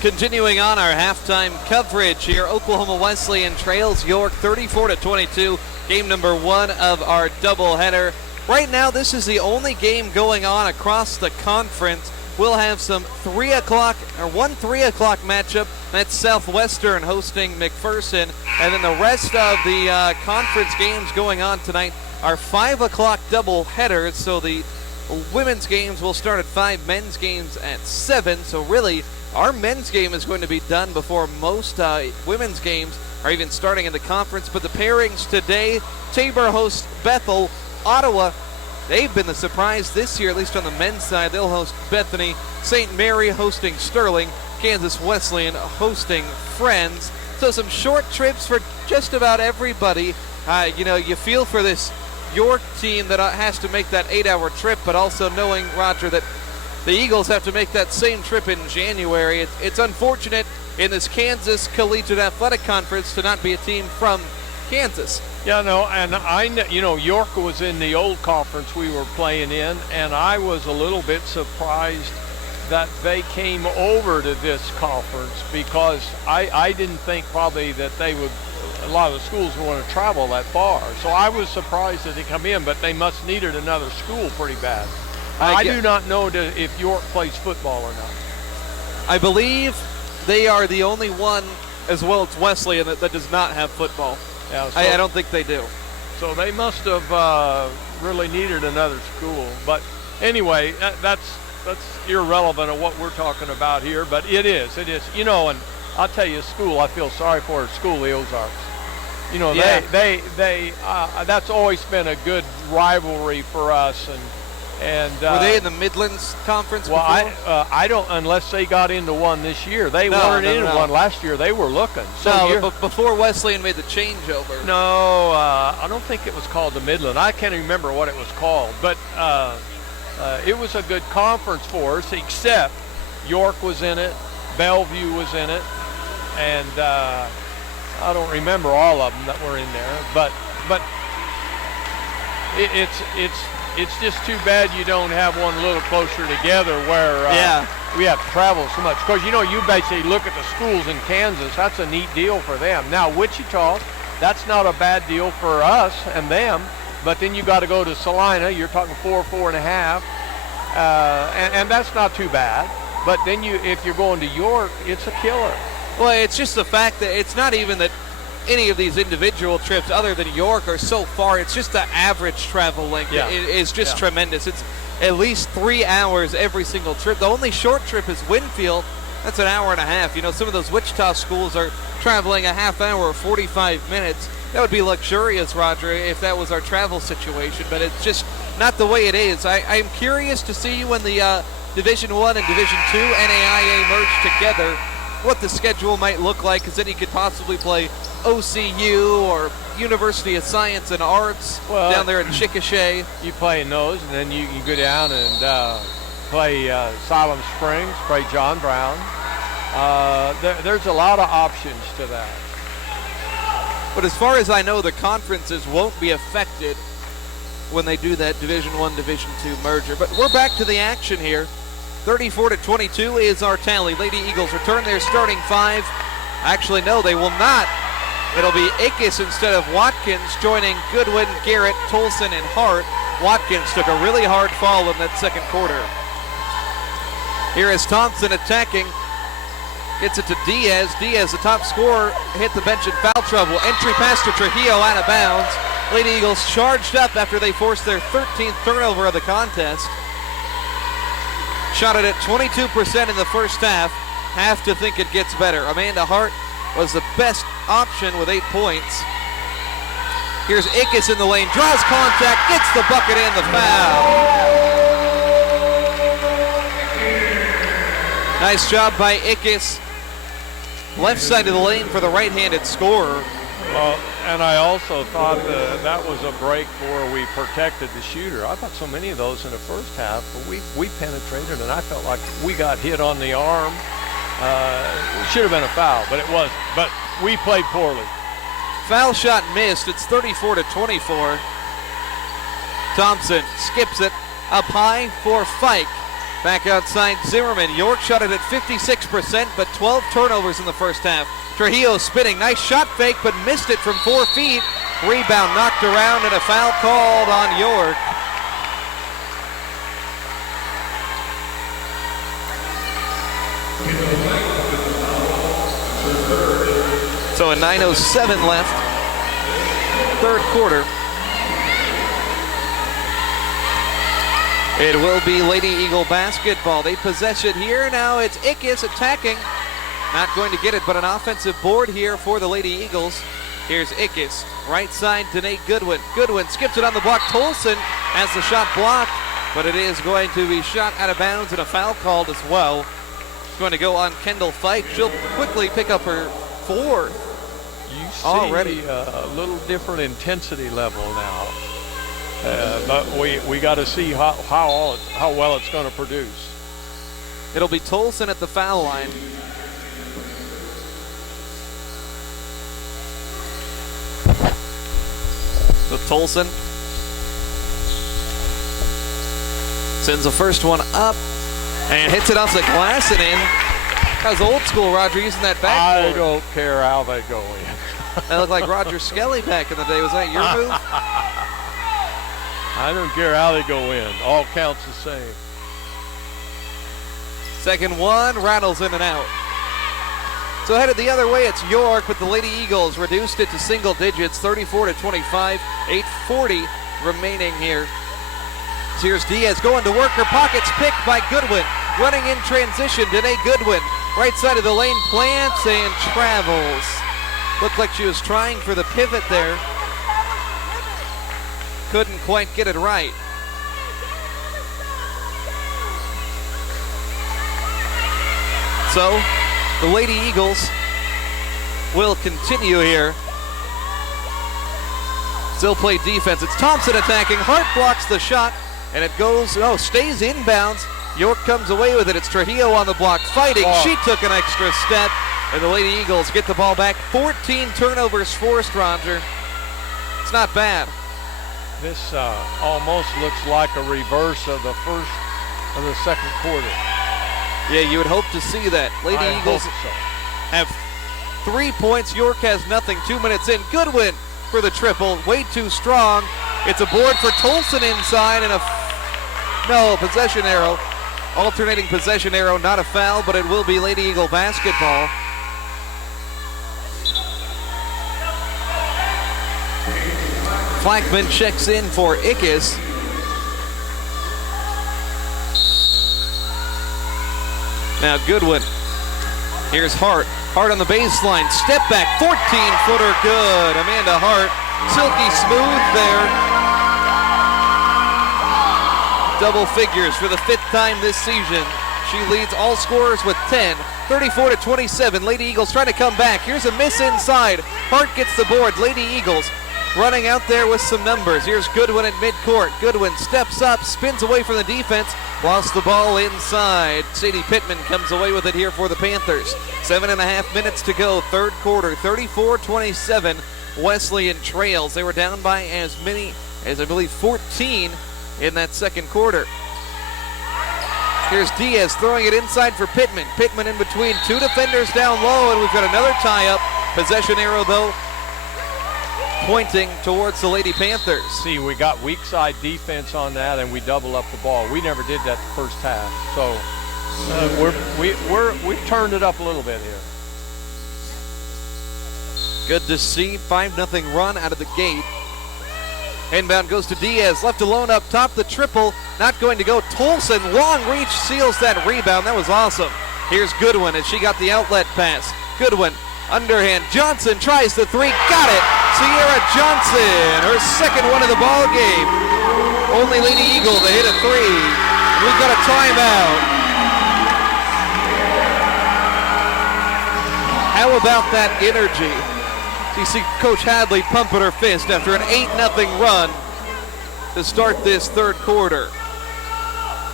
Continuing on our halftime coverage here, Oklahoma Wesleyan trails York 34-22, game number 1 of our doubleheader. Right now, this is the only game going on across the conference. We'll have some 3 o'clock matchup. That's Southwestern hosting McPherson. And then the rest of the conference games going on tonight are 5 o'clock double headers. So the women's games will start at 5, men's games at 7. So really, our men's game is going to be done before most women's games are even starting in the conference. But the pairings today, Tabor hosts Bethel, Ottawa. They've been the surprise this year, at least on the men's side. They'll host Bethany, St. Mary hosting Sterling, Kansas Wesleyan hosting Friends. So some short trips for just about everybody. You feel for this York team that has to make that 8-hour trip, but also knowing, Roger, that the Eagles have to make that same trip in January. It's unfortunate in this Kansas Collegiate Athletic Conference to not be a team from Kansas. Yeah, no, and York was in the old conference we were playing in, and I was a little bit surprised that they came over to this conference because I didn't think probably that a lot of the schools would want to travel that far. So I was surprised that they come in, but they must needed another school pretty bad. I do not know if York plays football or not. I believe they are the only one, as well as Wesleyan, that does not have football. Yeah, so, I don't think they do. So they must have really needed another school. But anyway, that's irrelevant of what we're talking about here. But it is. And I'll tell you, I feel sorry for school, the Ozarks. That's always been a good rivalry for us. And were they in the Midlands Conference before? I don't, unless they got into one this year. They weren't in one last year. They were looking. But before Wesleyan made the changeover. No, I don't think it was called the Midland. I can't remember what it was called. But it was a good conference for us, except York was in it, Bellevue was in it, and I don't remember all of them that were in there. But it's just too bad you don't have one a little closer together where we have to travel so much. Because, you basically look at the schools in Kansas, that's a neat deal for them. Now, Wichita, that's not a bad deal for us and them, but then you got to go to Salina, you're talking 4.5, and that's not too bad. But then if you're going to York, it's a killer. Well, it's just the fact that it's not even that any of these individual trips other than York are so far. It's just the average travel length. Yeah. It is just tremendous. It's at least 3 hours every single trip. The only short trip is Winfield. That's an hour and a half. You know, some of those Wichita schools are traveling a half hour or 45 minutes. That would be luxurious, Roger, if that was our travel situation, but it's just not the way it is. I'm curious to see when the Division I and Division II NAIA merge together, what the schedule might look like, because then you could possibly play OCU or University of Science and Arts down there in Chickasha. You play in those, and then you go down and play Siloam Springs, play John Brown. There's a lot of options to that. But as far as I know, the conferences won't be affected when they do that Division I, Division II merger. But we're back to the action here. 34-22 is our tally. Lady Eagles return their starting 5. Actually, no, they will not. It'll be Akis instead of Watkins, joining Goodwin, Garrett, Tolson, and Hart. Watkins took a really hard fall in that second quarter. Here is Thompson attacking. Gets it to Diaz. Diaz, the top scorer, hit the bench in foul trouble. Entry pass to Trujillo out of bounds. Lady Eagles charged up after they forced their 13th turnover of the contest. Shot it at 22% in the first half. Have to think it gets better. Amanda Hart was the best option with 8 points. Here's Akis in the lane, draws contact, gets the bucket and the foul. Nice job by Akis. Left side of the lane for the right-handed scorer. And I also thought that was a break where we protected the shooter. I thought so many of those in the first half, but we penetrated, and I felt like we got hit on the arm. It should have been a foul, but it wasn't. But we played poorly. Foul shot missed. It's 34-24. Thompson skips it up high for Fike. Back outside Zimmerman. York shot it at 56%, but 12 turnovers in the first half. Trujillo spinning. Nice shot fake, but missed it from 4 feet. Rebound knocked around and a foul called on York. So a 9:07 left. Third quarter. It will be Lady Eagle basketball. They possess it here. Now it's Akis attacking. Not going to get it, but an offensive board here for the Lady Eagles. Here's Akis. Right side to Nate Goodwin. Goodwin skips it on the block. Tolson has the shot blocked, but it is going to be shot out of bounds and a foul called as well. It's going to go on Kendall Fike. She'll quickly pick up her 4th. You see already a little different intensity level now. But we got to see how well it's going to produce. It'll be Tolson at the foul line. So Tolson sends the first one up and hits it off the glass and in. That was old school, Roger, using that backboard. I don't care how they go in. That looked like Roger Skelly back in the day. Was that your move? I don't care how they go in. All counts the same. Second one, rattles in and out. So headed the other way, it's York, but the Lady Eagles reduced it to single digits, 34-25, 8:40 remaining here. So here's Diaz going to work, her pockets picked by Goodwin. Running in transition, Danae Goodwin. Right side of the lane, plants and travels. Looked like she was trying for the pivot there. Couldn't quite get it right. So the Lady Eagles will continue here. Still play defense. It's Thompson attacking. Hart blocks the shot, and it goes, stays inbounds. York comes away with it. It's Trujillo on the block fighting. She took an extra step, and the Lady Eagles get the ball back. 14 turnovers forced, Roger. It's not bad. This almost looks like a reverse of the second quarter. Yeah, you would hope to see that. Lady Eagles have 3 points. York has nothing. 2 minutes in. Goodwin for the triple. Way too strong. It's a board for Tolson inside and possession arrow. Alternating possession arrow, not a foul, but it will be Lady Eagle basketball. Flackman checks in for Ickes. Now Goodwin. Here's Hart. Hart on the baseline. Step back. 14-footer good. Amanda Hart. Silky smooth there. Double figures for the 5th time this season. She leads all scorers with 10. 34-27. Lady Eagles trying to come back. Here's a miss inside. Hart gets the board. Lady Eagles running out there with some numbers. Here's Goodwin at midcourt. Goodwin steps up, spins away from the defense, lost the ball inside. Sadie Pittman comes away with it here for the Panthers. 7.5 minutes to go, third quarter. 34-27. Wesleyan trails. They were down by as many as, I believe, 14 in that second quarter. Here's Diaz throwing it inside for Pittman. Pittman in between two defenders down low, and we've got another tie-up. Possession arrow, though, pointing towards the Lady Panthers. See, we got weak side defense on that, and we double up the ball. We never did that the first half, so we've turned it up a little bit here. Good to see. 5-0 run out of the gate. Inbound goes to Diaz, left alone up top. The triple not going to go. Tolson, long reach, seals that rebound. That was awesome. Here's Goodwin as she got the outlet pass. Goodwin, underhand. Johnson tries the three, got it. Sierra Johnson, her second one of the ball game. Only Lady Eagle to hit a three. We've got a timeout. How about that energy? You see Coach Hadley pumping her fist after an 8-0 run to start this third quarter.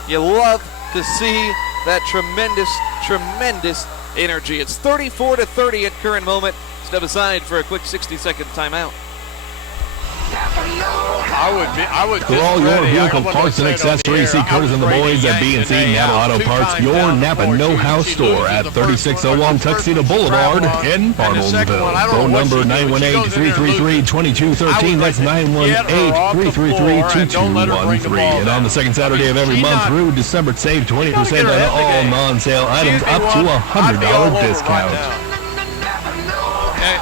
You love to see that tremendous energy. It's 34-30 at current moment. Step aside for a quick 60-second timeout. I would For all your vehicle parts and accessories, see Curtis and the boys at B&C Napa Auto Parts, your Napa Know-How store at 3601 Tuxedo Boulevard in Bartlesville. Phone number 918-333-2213. That's 918-333-2213. And on the second Saturday of every month through December, save 20% on all non-sale items up to a $100 discount.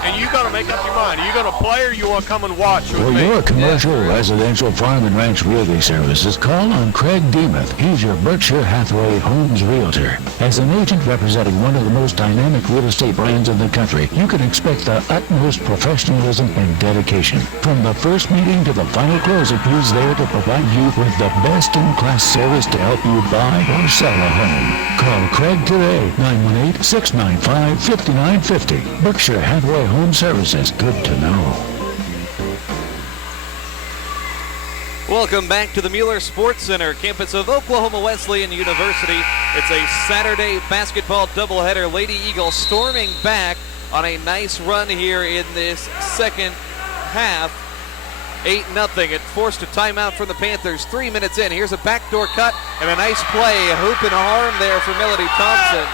And you got to make up your mind. Are you going to play or you want to come and watch with For me? your commercial, residential, farm and ranch realty services, call on Craig Demuth. He's your Berkshire Hathaway Homes Realtor. As an agent representing one of the most dynamic real estate brands in the country, you can expect the utmost professionalism and dedication. From the first meeting to the final closing, he's there to provide you with the best-in-class service to help you buy or sell a home. Call Craig today, 918-695-5950. Berkshire Hathaway Home Services. Good to know. Welcome back to the Mueller Sports Center, campus of Oklahoma Wesleyan University. It's a Saturday basketball doubleheader. Lady Eagles storming back on a nice run here in this second half. 8-0. It forced a timeout from the Panthers. 3 minutes in. Here's a backdoor cut and a nice play. A hoop and a arm there for Melody Thompson.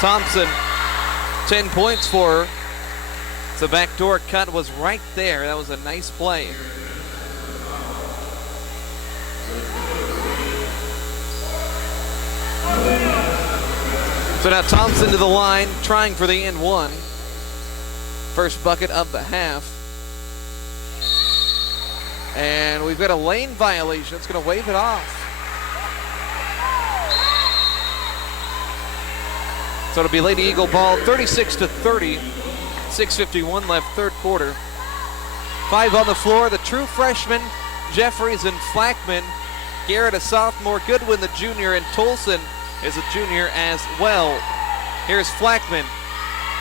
Thompson, 10 points for her. The backdoor cut was right there. That was a nice play. So now Thompson to the line, trying for the and one. First bucket of the half. And we've got a lane violation. It's going to wave it off. So it'll be Lady Eagle ball, 36-30. 6:51 left, third quarter. 5 on the floor. The true freshmen, Jeffries and Flackman. Garrett, a sophomore. Goodwin, the junior, and Tolson is a junior as well. Here's Flackman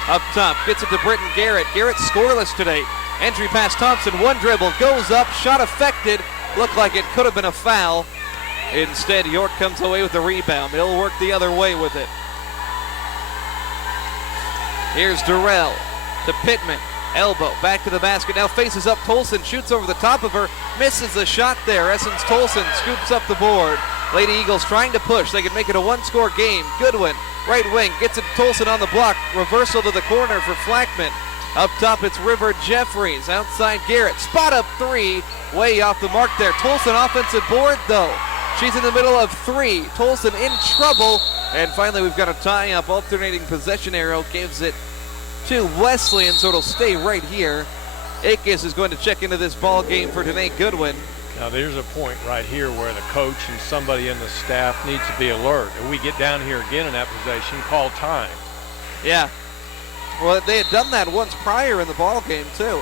up top. Gets it to Britton Garrett. Garrett scoreless today. Entry pass Thompson. One dribble. Goes up. Shot affected. Looked like it could have been a foul. Instead, York comes away with the rebound. He'll work the other way with it. Here's Durrell to Pittman. Elbow back to the basket. Now faces up Tolson. Shoots over the top of her. Misses the shot there. Essence Tolson scoops up the board. Lady Eagles trying to push. They can make it a one-score game. Goodwin, right wing, gets it to Tolson on the block. Reversal to the corner for Flackman. Up top, it's River Jeffries. Outside, Garrett. Spot up three. Way off the mark there. Tolson offensive board, though. She's in the middle of three. Tolson in trouble. And finally, we've got a tie-up. Alternating possession arrow gives it to Wesleyan, so it'll stay right here. Akis is going to check into this ball game for Danae Goodwin. Now there's a point right here where the coach and somebody in the staff needs to be alert. If we get down here again in that possession, call time. Yeah. Well, they had done that once prior in the ball game too.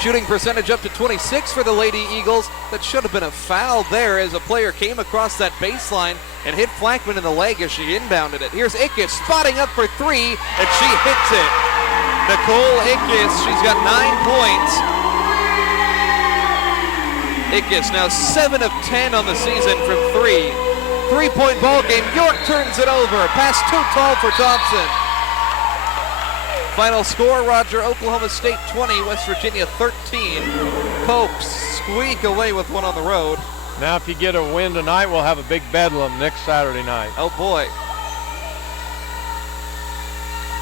Shooting percentage up to 26 for the Lady Eagles. That should have been a foul there as a player came across that baseline and hit Flackman in the leg as she inbounded it. Here's Ickes spotting up for three, and she hits it. Nicole Ickes, she's got 9 points. Ickes now 7 of 10 on the season from 3. 3-point ball game. York turns it over. Pass too tall for Thompson. Final score, Roger, Oklahoma State 20, West Virginia 13. Popes squeak away with one on the road. Now if you get a win tonight, we'll have a big bedlam next Saturday night. Oh boy.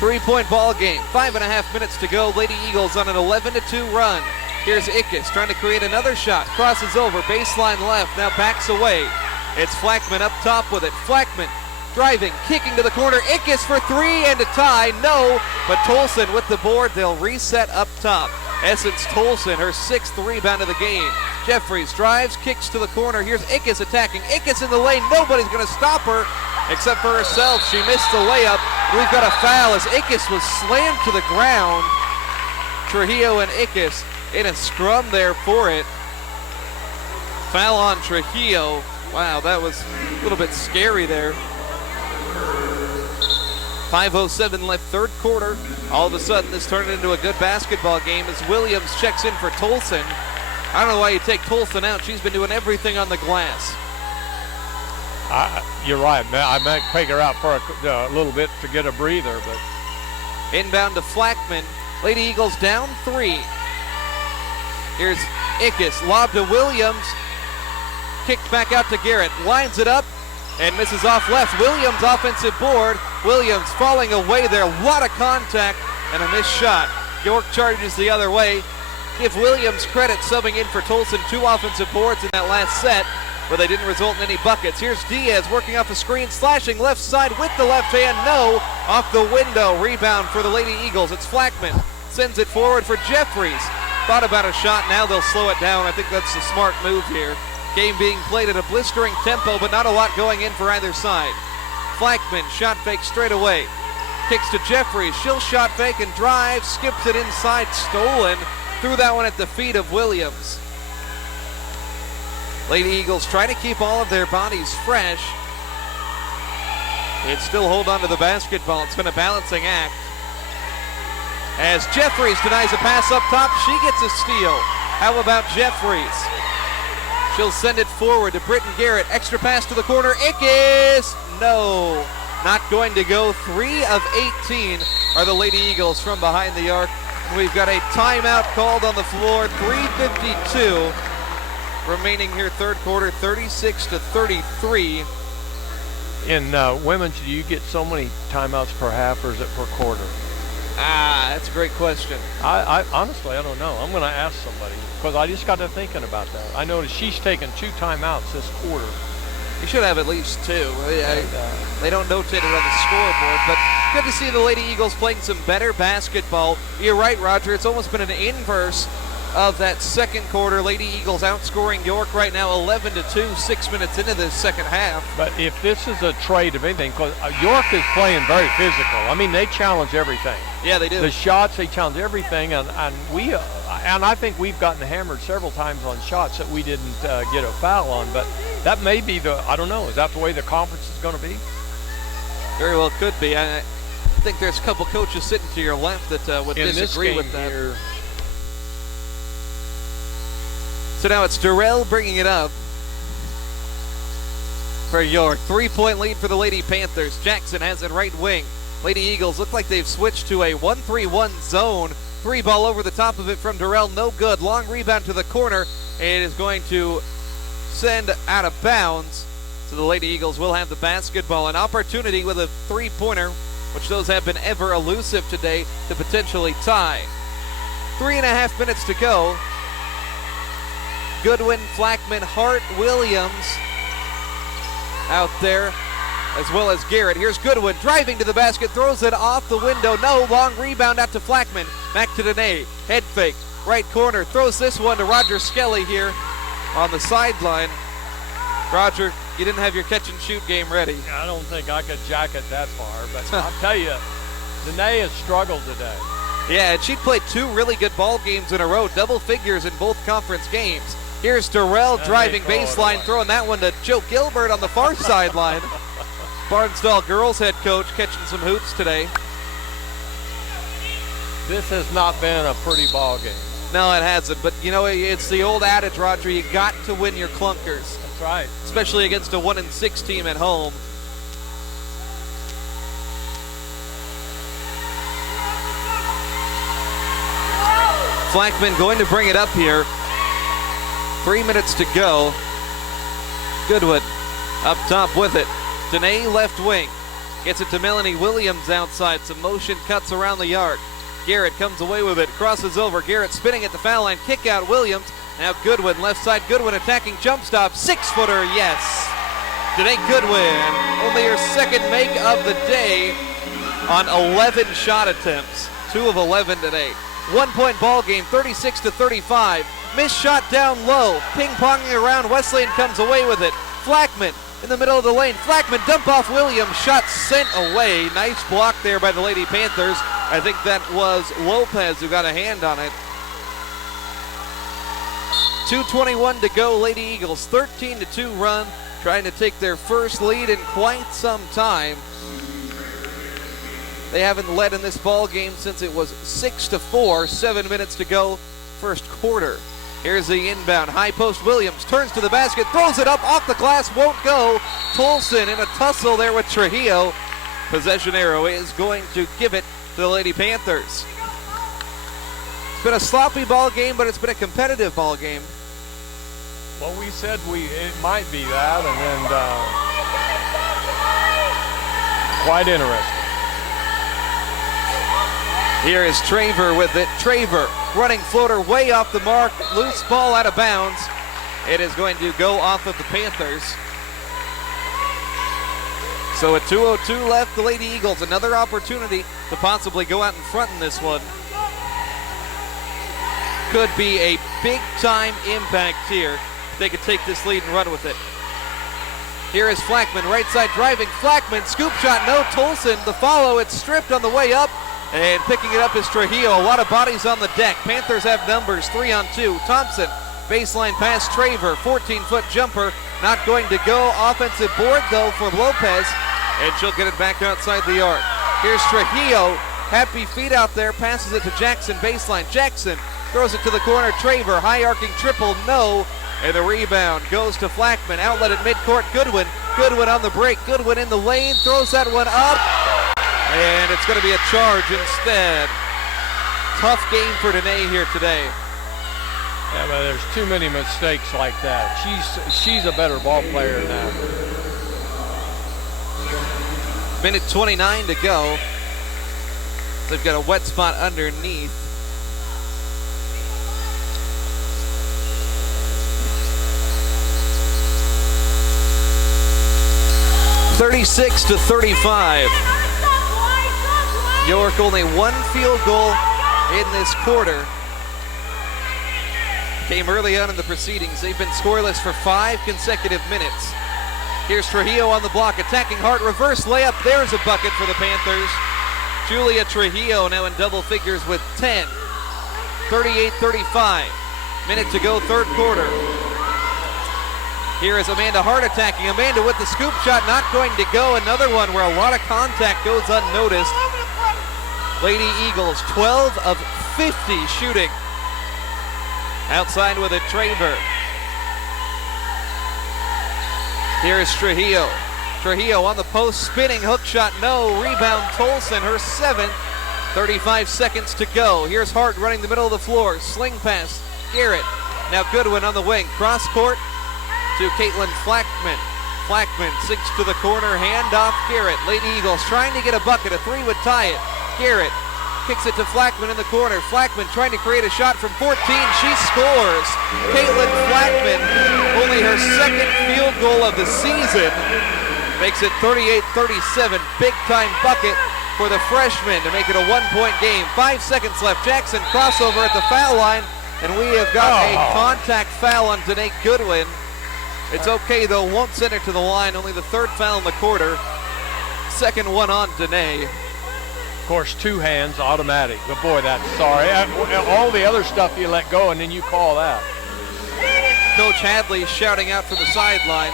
3-point ball game, 5.5 minutes to go. Lady Eagles on an 11-2 run. Here's Ickes trying to create another shot. Crosses over, baseline left, now backs away. It's Flackman up top with it. Flackman driving, kicking to the corner. Ickes for 3 and a tie. No, but Tolson with the board. They'll reset up top. Essence Tolson, her 6th rebound of the game. Jeffries drives, kicks to the corner. Here's Ickes attacking. Ickes in the lane. Nobody's going to stop her except for herself. She missed the layup. We've got a foul as Ickes was slammed to the ground. Trujillo and Ickes in a scrum there for it. Foul on Trujillo. Wow, that was a little bit scary there. 5:07 left, third quarter. All of a sudden, this turned into a good basketball game as Williams checks in for Tolson. I don't know why you take Tolson out. She's been doing everything on the glass. You're right, man. I might take her out for a little bit to get a breather, but. Inbound to Flackman. Lady Eagles down 3. Here's Ickes, lob to Williams. Kicked back out to Garrett. Lines it up and misses off left. Williams offensive board. Williams falling away there. A lot of contact and a missed shot. York charges the other way. Give Williams credit subbing in for Tolson. 2 offensive boards in that last set, but they didn't result in any buckets. Here's Diaz working off a screen, slashing left side with the left hand. No, off the window. Rebound for the Lady Eagles. It's Flackman. Sends it forward for Jeffries. Thought about a shot. Now they'll slow it down. I think that's the smart move here. Game being played at a blistering tempo, but not a lot going in for either side. Flackman, shot fake straight away. Kicks to Jeffries. She'll shot fake and drive. Skips it inside. Stolen. Threw that one at the feet of Williams. Lady Eagles trying to keep all of their bodies fresh. And still hold on to the basketball. It's been a balancing act. As Jeffries denies a pass up top, she gets a steal. How about Jeffries? She'll send it forward to Britton Garrett. Extra pass to the corner. Ickes! No, not going to go. 3 of 18 are the Lady Eagles from behind the arc. We've got a timeout called on the floor. 3:52 remaining here, third quarter, 36-33. In women's, do you get so many timeouts per half, or is it per quarter? That's a great question. I honestly, I don't know. I'm going to ask somebody because I just got to thinking about that. I noticed she's taken 2 timeouts this quarter. You should have at least 2. They don't notate it on the scoreboard, but good to see the Lady Eagles playing some better basketball. You're right, Roger. It's almost been an inverse of that second quarter. Lady Eagles outscoring York right now 11-2, 6 minutes into this second half. But if this is a trade of anything, because York is playing very physical. I mean, they challenge everything. Yeah, they do. The shots, they challenge everything, and I think we've gotten hammered several times on shots that we didn't get a foul on. But that may be I don't know. Is that the way the conference is going to be? Very well could be. I think there's a couple coaches sitting to your left that would disagree with that. Here, so now it's Durrell bringing it up for York. 3-point lead for the Lady Panthers. Jackson has it right wing. Lady Eagles look like they've switched to a 1-3-1 zone. 3 ball over the top of it from Durrell. No good. Long rebound to the corner. It is going to send out of bounds. So the Lady Eagles will have the basketball. An opportunity with a 3-pointer, which those have been ever elusive today, to potentially tie. 3.5 minutes to go. Goodwin, Flackman, Hart, Williams out there as well as Garrett. Here's Goodwin driving to the basket, throws it off the window. No, long rebound out to Flackman. Back to Dene. Head fake, right corner. Throws this one to Roger Skelly here on the sideline. Roger, you didn't have your catch and shoot game ready. I don't think I could jack it that far, but I'll tell you, Dene has struggled today. Yeah, and she played 2 really good ball games in a row, double figures in both conference games. Here's Durrell driving baseline, throwing that one to Joe Gilbert on the far sideline. Barnsdall girls head coach catching some hoops today. This has not been a pretty ball game. No, it hasn't, but you know, it's the old adage, Roger, you got to win your clunkers. That's right. Especially against a 1-6 team at home. Flackman going to bring it up here. 3 minutes to go. Goodwin up top with it. Dene left wing. Gets it to Melanie Williams outside. Some motion cuts around the arc. Garrett comes away with it. Crosses over. Garrett spinning at the foul line. Kick out Williams. Now Goodwin, left side. Goodwin attacking jump stop. 6-footer, yes. Dene Goodwin, only her second make of the day on 11 shot attempts. 2 of 11 today. 1-point ball game, 36-35. Missed shot down low. Ping-ponging around. Wesleyan comes away with it. Flackman in the middle of the lane. Flackman dump off Williams. Shot sent away. Nice block there by the Lady Panthers. I think that was Lopez who got a hand on it. 2:21 to go. Lady Eagles 13-2 run. Trying to take their first lead in quite some time. They haven't led in this ball game since it was 6-4. 7 minutes to go, first quarter. Here's the inbound. High post Williams turns to the basket, throws it up off the glass, won't go. Tolson in a tussle there with Trujillo. Possession arrow is going to give it to the Lady Panthers. It's been a sloppy ball game, but it's been a competitive ball game. Well, we said it might be that, and then quite interesting. Here is Traver with it. Traver running floater way off the mark. Loose ball out of bounds. It is going to go off of the Panthers. So at 2:02 left, the Lady Eagles, another opportunity to possibly go out in front in this one. Could be a big time impact here. They could take this lead and run with it. Here is Flackman, right side driving. Flackman, scoop shot, no. Tolson, the follow. It's stripped on the way up. And picking it up is Trujillo. A lot of bodies on the deck. Panthers have numbers, 3-on-2. Thompson, baseline pass, Traver, 14-foot jumper. Not going to go. Offensive board, though, for Lopez. And she'll get it back outside the arc. Here's Trujillo. Happy feet out there. Passes it to Jackson, baseline. Jackson throws it to the corner. Traver, high arcing triple, no. And the rebound goes to Flackman. Outlet at midcourt, Goodwin. Goodwin on the break. Goodwin in the lane. Throws that one up. And it's going to be a charge instead. Tough game for Dene here today. Yeah, but there's too many mistakes like that. She's a better ball player than that. Minute 29 to go. They've got a wet spot underneath. (36-35). York only 1 field goal in this quarter. Came early on in the proceedings. They've been scoreless for 5 consecutive minutes. Here's Trujillo on the block, attacking Hart, reverse layup. There's a bucket for the Panthers. Julia Trujillo now in double figures with 10. 38-35. Minute to go, third quarter. Here is Amanda Hart attacking. Amanda with the scoop shot, not going to go. Another one where a lot of contact goes unnoticed. Lady Eagles, 12 of 50 shooting. Outside with it, Traver. Here is Trujillo. Trujillo on the post, spinning, hook shot, no. Rebound, Tolson, her 7th. 35 seconds to go. Here's Hart running the middle of the floor. Sling pass, Garrett. Now Goodwin on the wing. Cross court to Caitlin Flackman. Flackman sinks to the corner, handoff Garrett. Lady Eagles trying to get a bucket. A 3 would tie it. Garrett kicks it to Flackman in the corner. Flackman trying to create a shot from 14. She scores. Caitlin Flackman, only her 2nd field goal of the season. makes it 38-37. Big-time bucket for the freshman to make it a 1-point game. 5 seconds left. Jackson crossover at the foul line, and we have got a contact foul on Danae Goodwin. It's okay, though. Won't send it to the line. Only the third foul in the quarter. Second one on Danae. Of course, 2 hands, automatic. But boy, that's sorry. All the other stuff you let go, and then you call that. Coach Hadley shouting out from the sideline.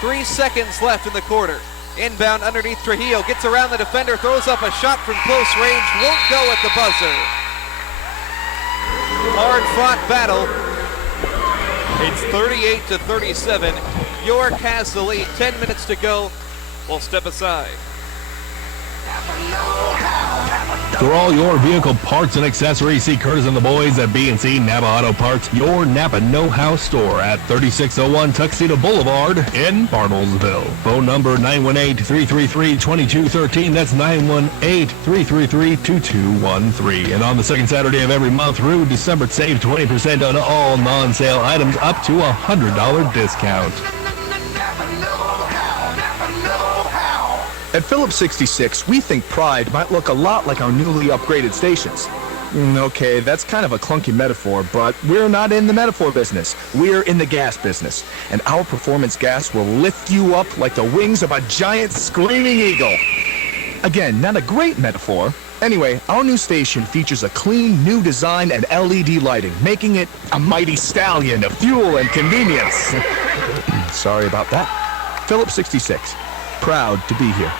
3 seconds left in the quarter. Inbound underneath Trujillo. Gets around the defender. Throws up a shot from close range. Won't go at the buzzer. Hard-fought battle. It's 38-37. York has the lead. 10 minutes to go. We'll step aside. For all your vehicle parts and accessories, see Curtis and the boys at B&C Napa Auto Parts, your Napa know-how store at 3601 Tuxedo Boulevard in Bartlesville. Phone number 918-333-2213. That's 918-333-2213. And on the second Saturday of every month through December, save 20% on all non-sale items up to $100 discount. At Phillips 66, we think Pride might look a lot like our newly upgraded stations. Okay, that's kind of a clunky metaphor, but we're not in the metaphor business. We're in the gas business, and our performance gas will lift you up like the wings of a giant screaming eagle. Again, not a great metaphor. Anyway, our new station features a clean, new design and LED lighting, making it a mighty stallion of fuel and convenience. Sorry about that. Phillips 66. Proud to be here.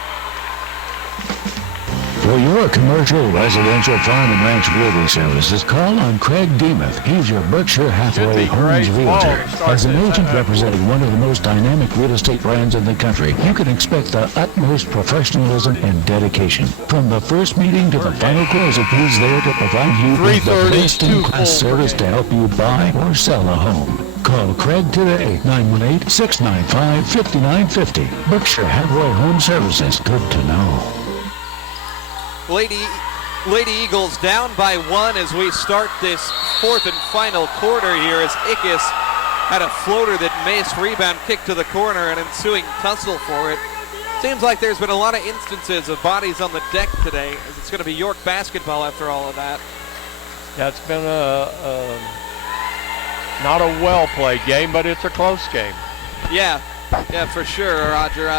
For your commercial, residential, farm, and ranch building services, call on Craig Demuth. He's your Berkshire Hathaway Homes Realtor. As an agent representing one of the most dynamic real estate brands in the country, you can expect the utmost professionalism and dedication. From the first meeting to the final closing, he's there to provide you with the best-in-class service to help you buy or sell a home. Call Craig today, 918-695-5950. Berkshire Hathaway Home Services. Good to know. Lady Eagles down by 1 as we start this fourth and final quarter here as Ickes had a floater that missed. Rebound kick to the corner and ensuing tussle for it. Seems like there's been a lot of instances of bodies on the deck today, as it's going to be York basketball after all of that. Yeah, it's been not a well-played game, but it's a close game. Yeah, for sure, Roger.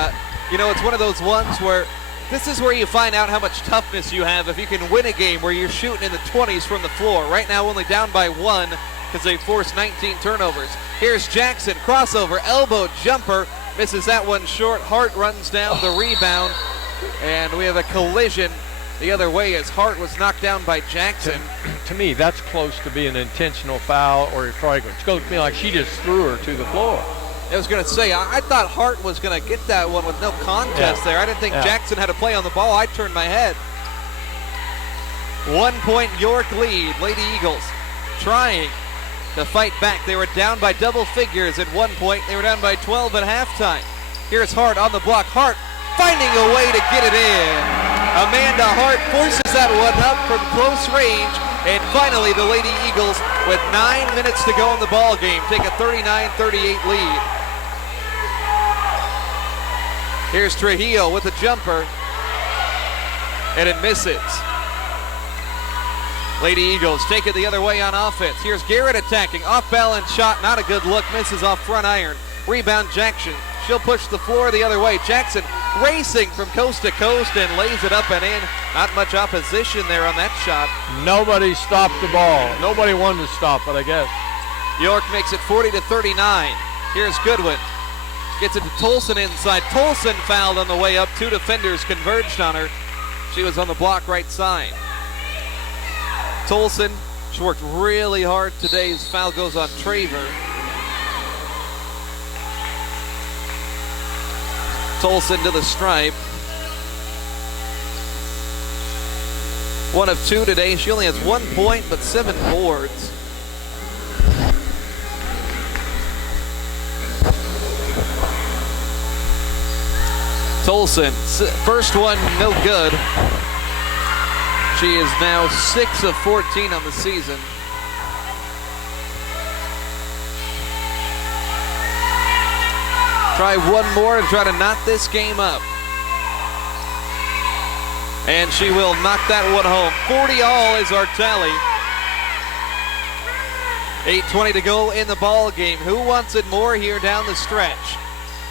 It's one of those ones where this is where you find out how much toughness you have if you can win a game where you're shooting in the 20s from the floor. Right now only down by 1 because they forced 19 turnovers. Here's Jackson, crossover, elbow jumper, misses that one short. Hart runs down the rebound, and we have a collision the other way as Hart was knocked down by Jackson. To me, that's close to being an intentional foul or a flagrant. It's going to be like she just threw her to the floor. I was going to say, I thought Hart was going to get that one with no contest there. I didn't think Jackson had a play on the ball. I turned my head. 1 point York lead. Lady Eagles trying to fight back. They were down by double figures at 1 point. They were down by 12 at halftime. Here's Hart on the block. Hart finding a way to get it in. Amanda Hart forces that one up from close range. And finally, the Lady Eagles, with 9 minutes to go in the ball game, take a 39-38 lead. Here's Trujillo with a jumper, and it misses. Lady Eagles take it the other way on offense. Here's Garrett attacking, off-balance shot, not a good look, misses off front iron. Rebound Jackson, she'll push the floor the other way. Jackson racing from coast to coast and lays it up and in. Not much opposition there on that shot. Nobody stopped the ball. Nobody wanted to stop it, I guess. York makes it 40-39. Here's Goodwin. Gets it to Tolson inside. Tolson fouled on the way up. 2 defenders converged on her. She was on the block right side. Tolson, she worked really hard today. His foul goes on Traver. Tolson to the stripe. 1 of 2 today. She only has 1 point, but 7 boards. Tolson, first one, no good. She is now 6 of 14 on the season. try one more and try to knock this game up. And she will knock that one home. 40-all is our tally. 8:20 to go in the ball game. Who wants it more here down the stretch?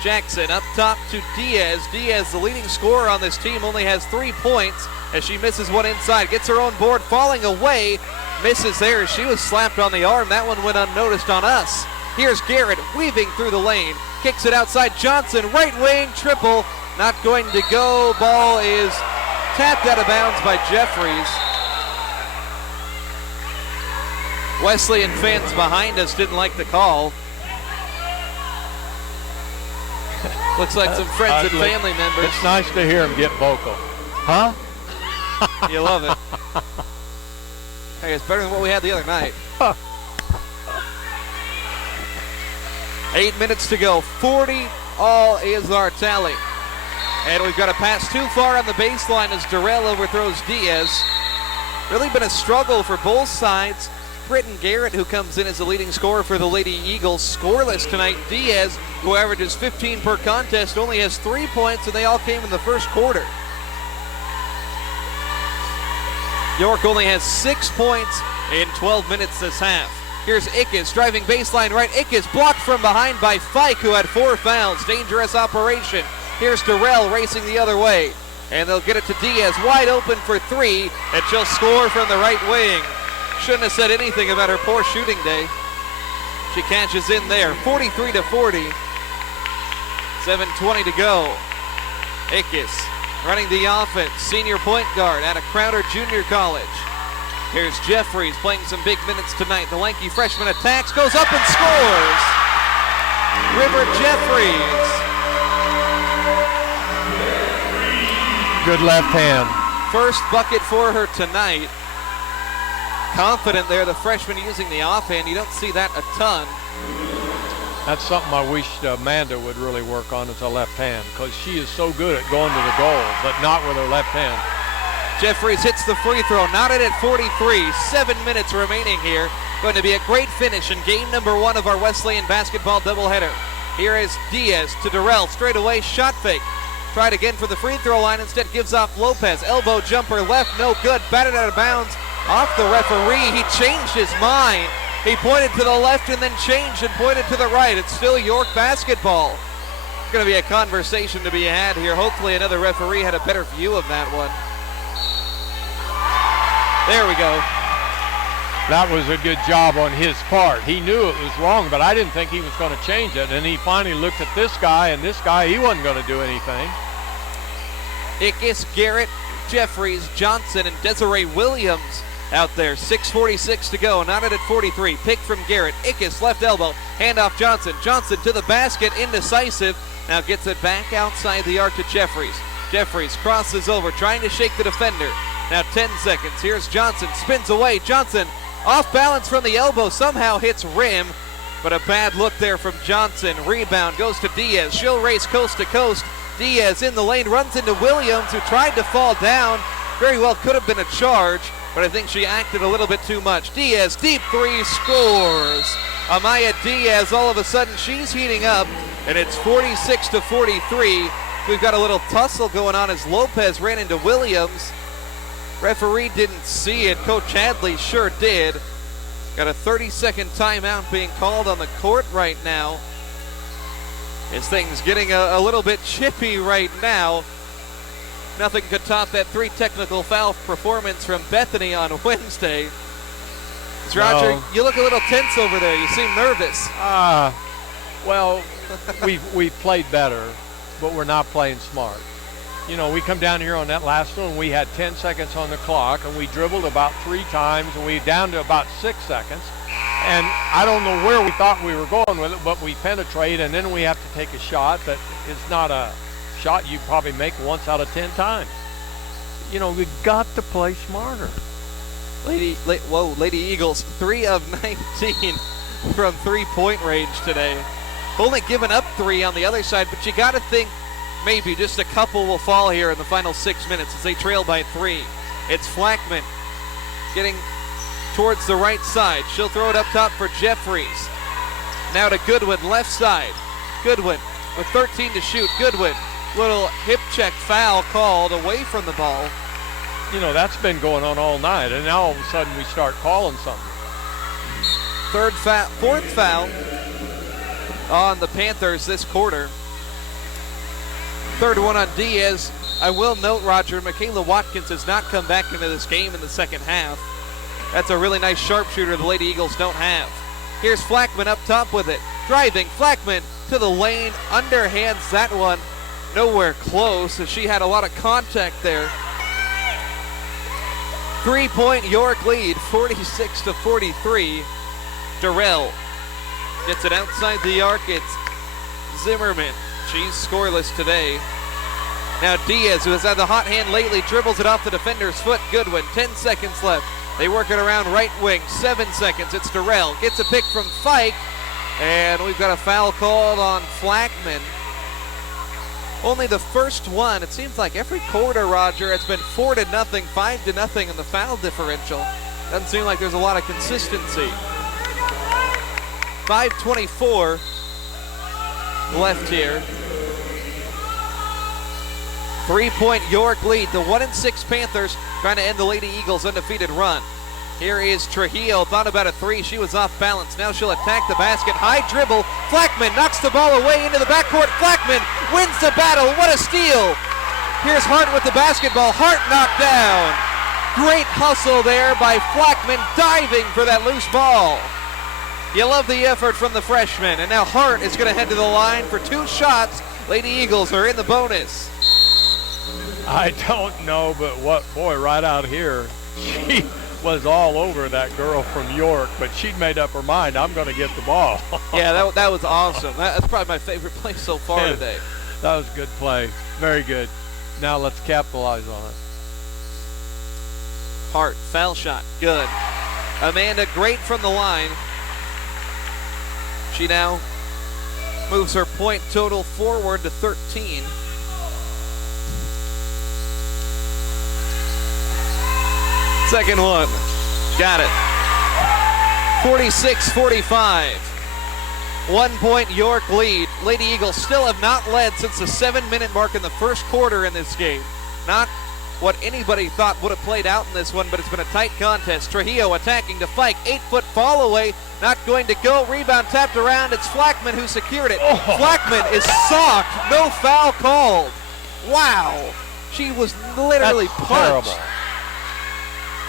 Jackson up top to Diaz. Diaz, the leading scorer on this team, only has 3 points as she misses one inside. Gets her own board, falling away. Misses there. She was slapped on the arm. That one went unnoticed on us. Here's Garrett weaving through the lane. Kicks it outside. Johnson, right wing, triple. Not going to go. Ball is tapped out of bounds by Jeffries. Wesleyan fans behind us didn't like the call. Looks like some friends and family members. It's nice to hear him get vocal. Huh? You love it. Hey, it's better than what we had the other night. 8 minutes to go. 40-all is our tally. And we've got a pass too far on the baseline as Durrell overthrows Diaz. Really been a struggle for both sides. Britton Garrett, who comes in as the leading scorer for the Lady Eagles, scoreless tonight. Diaz, who averages 15 per contest, only has 3 points, and they all came in the first quarter. York only has 6 points in 12 minutes this half. Here's Ickes driving baseline right. Ickes blocked from behind by Fike, who had 4 fouls. Dangerous operation. Here's Durrell racing the other way. And they'll get it to Diaz, wide open for 3, and she'll score from the right wing. Shouldn't have said anything about her poor shooting day. She catches in there, 43-40. 7:20 to go. Ickes running the offense, senior point guard out of Crowder Junior College. Here's Jeffries playing some big minutes tonight. The lanky freshman attacks, goes up and scores. River Jeffries. Good left hand. First bucket for her tonight. Confident there, the freshman using the offhand. You don't see that a ton. That's something I wish Amanda would really work on, is a left hand, because she is so good at going to the goal, but not with her left hand. Jeffries hits the free throw, knotted at 43. 7 minutes remaining here. Going to be a great finish in game number 1 of our Wesleyan basketball doubleheader. Here is Diaz to Durrell, straight away, shot fake. Tried again for the free throw line, instead gives off Lopez. Elbow jumper left, no good, batted out of bounds off the referee. He changed his mind. He pointed to the left and then changed and pointed to the right. It's still York basketball. It's going to be a conversation to be had here. Hopefully another referee had a better view of that one. There we go. That was a good job on his part. He knew it was wrong, but I didn't think he was going to change it. And he finally looked at this guy, and this guy, he wasn't going to do anything. Ickes, Garrett, Jeffries, Johnson, and Desiree Williams out there. 6:46 to go. Knotted at 43. Pick from Garrett. Ickes, left elbow. Handoff Johnson. Johnson to the basket. Indecisive. Now gets it back outside the arc to Jeffries. Jeffries crosses over, trying to shake the defender. Now 10 seconds. Here's Johnson. Spins away. Johnson off balance from the elbow. Somehow hits rim. But a bad look there from Johnson. Rebound goes to Diaz. She'll race coast to coast. Diaz in the lane, runs into Williams, who tried to fall down. Very well could have been a charge, but I think she acted a little bit too much. Diaz, deep three, scores. Amaya Diaz, all of a sudden, she's heating up, and it's 46-43. We've got a little tussle going on as Lopez ran into Williams. Referee didn't see it. Coach Hadley sure did. Got a 30-second timeout being called on the court right now. As things getting a little bit chippy right now. Nothing could top that 3 technical foul performance from Bethany on Wednesday. Roger, No. you look a little tense over there. You seem nervous. Well, we've played better, but we're not playing smart. You know, we come down here on that last one, we had 10 seconds on the clock, and we dribbled about 3 times, and we down to about 6 seconds. And I don't know where we thought we were going with it, but we penetrate, and then we have to take a shot that is not a shot you probably make once out of 10 times. You know, we've got to play smarter. Lady Eagles, 3 of 19 from 3-point range today. Only given up 3 on the other side, but you got to think maybe just a couple will fall here in the final 6 minutes as they trail by 3. It's Flackman getting towards the right side. She'll throw it up top for Jeffries. Now to Goodwin, left side. Goodwin with 13 to shoot. Goodwin, little hip check foul called away from the ball. You know, that's been going on all night, and now all of a sudden we start calling something. Fourth foul on the Panthers this quarter. Third one on Diaz. I will note, Roger, Michaela Watkins has not come back into this game in the second half. That's a really nice sharpshooter the Lady Eagles don't have. Here's Flackman up top with it. Driving, Flackman to the lane, underhands that one. Nowhere close, as she had a lot of contact there. 3-point York lead, 46-43. Durrell gets it outside the arc. It's Zimmerman. She's scoreless today. Now Diaz, who has had the hot hand lately, dribbles it off the defender's foot. Goodwin, 10 seconds left. They work it around right wing, 7 seconds. It's Durrell, gets a pick from Fike, and we've got a foul called on Flackman. Only the first one. It seems like every quarter, Roger, it's been 4-0, 5-0 in the foul differential. Doesn't seem like there's a lot of consistency. 5:24 left here. 3-point York lead. The 1-6 Panthers trying to end the Lady Eagles' undefeated run. Here is Trujillo, thought about a three. She was off balance. Now she'll attack the basket. High dribble. Flackman knocks the ball away into the backcourt. Flackman wins the battle. What a steal. Here's Hart with the basketball. Hart knocked down. Great hustle there by Flackman, diving for that loose ball. You love the effort from the freshman. And now Hart is going to head to the line for 2 shots. Lady Eagles are in the bonus. I don't know, but what, boy, right out here, she was all over that girl from York, but she'd made up her mind, I'm going to get the ball. Yeah, that was awesome. That's probably my favorite play so far today. That was a good play. Very good. Now let's capitalize on it. Hart, foul shot, good. Amanda, great from the line. She now moves her point total forward to 13. Second one, got it. 46-45. 1-point York lead. Lady Eagles still have not led since the 7-minute mark in the first quarter in this game. Not what anybody thought would have played out in this one, but it's been a tight contest. Trujillo attacking to Fike. 8-foot fall away, not going to go. Rebound tapped around. It's Flackman who secured it. Flackman is socked. No foul called. Wow. She was literally punched. Terrible.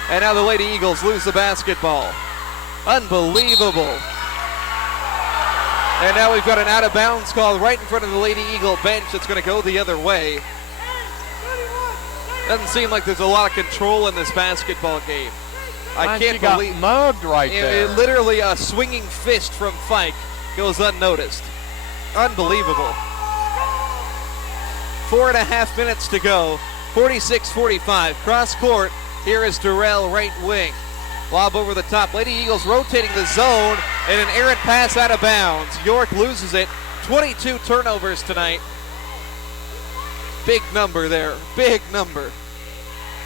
And now the Lady Eagles lose the basketball. Unbelievable. And now we've got an out-of-bounds call right in front of the Lady Eagle bench that's going to go the other way. Doesn't seem like there's a lot of control in this basketball game. I can't believe got mugged right there. Literally a swinging fist from Fike goes unnoticed. Unbelievable. 4.5 minutes to go. 46-45. Cross court. Here is Durrell, right wing. Lob over the top. Lady Eagles rotating the zone, and an errant pass out of bounds. York loses it. 22 turnovers tonight. Big number there. Big number.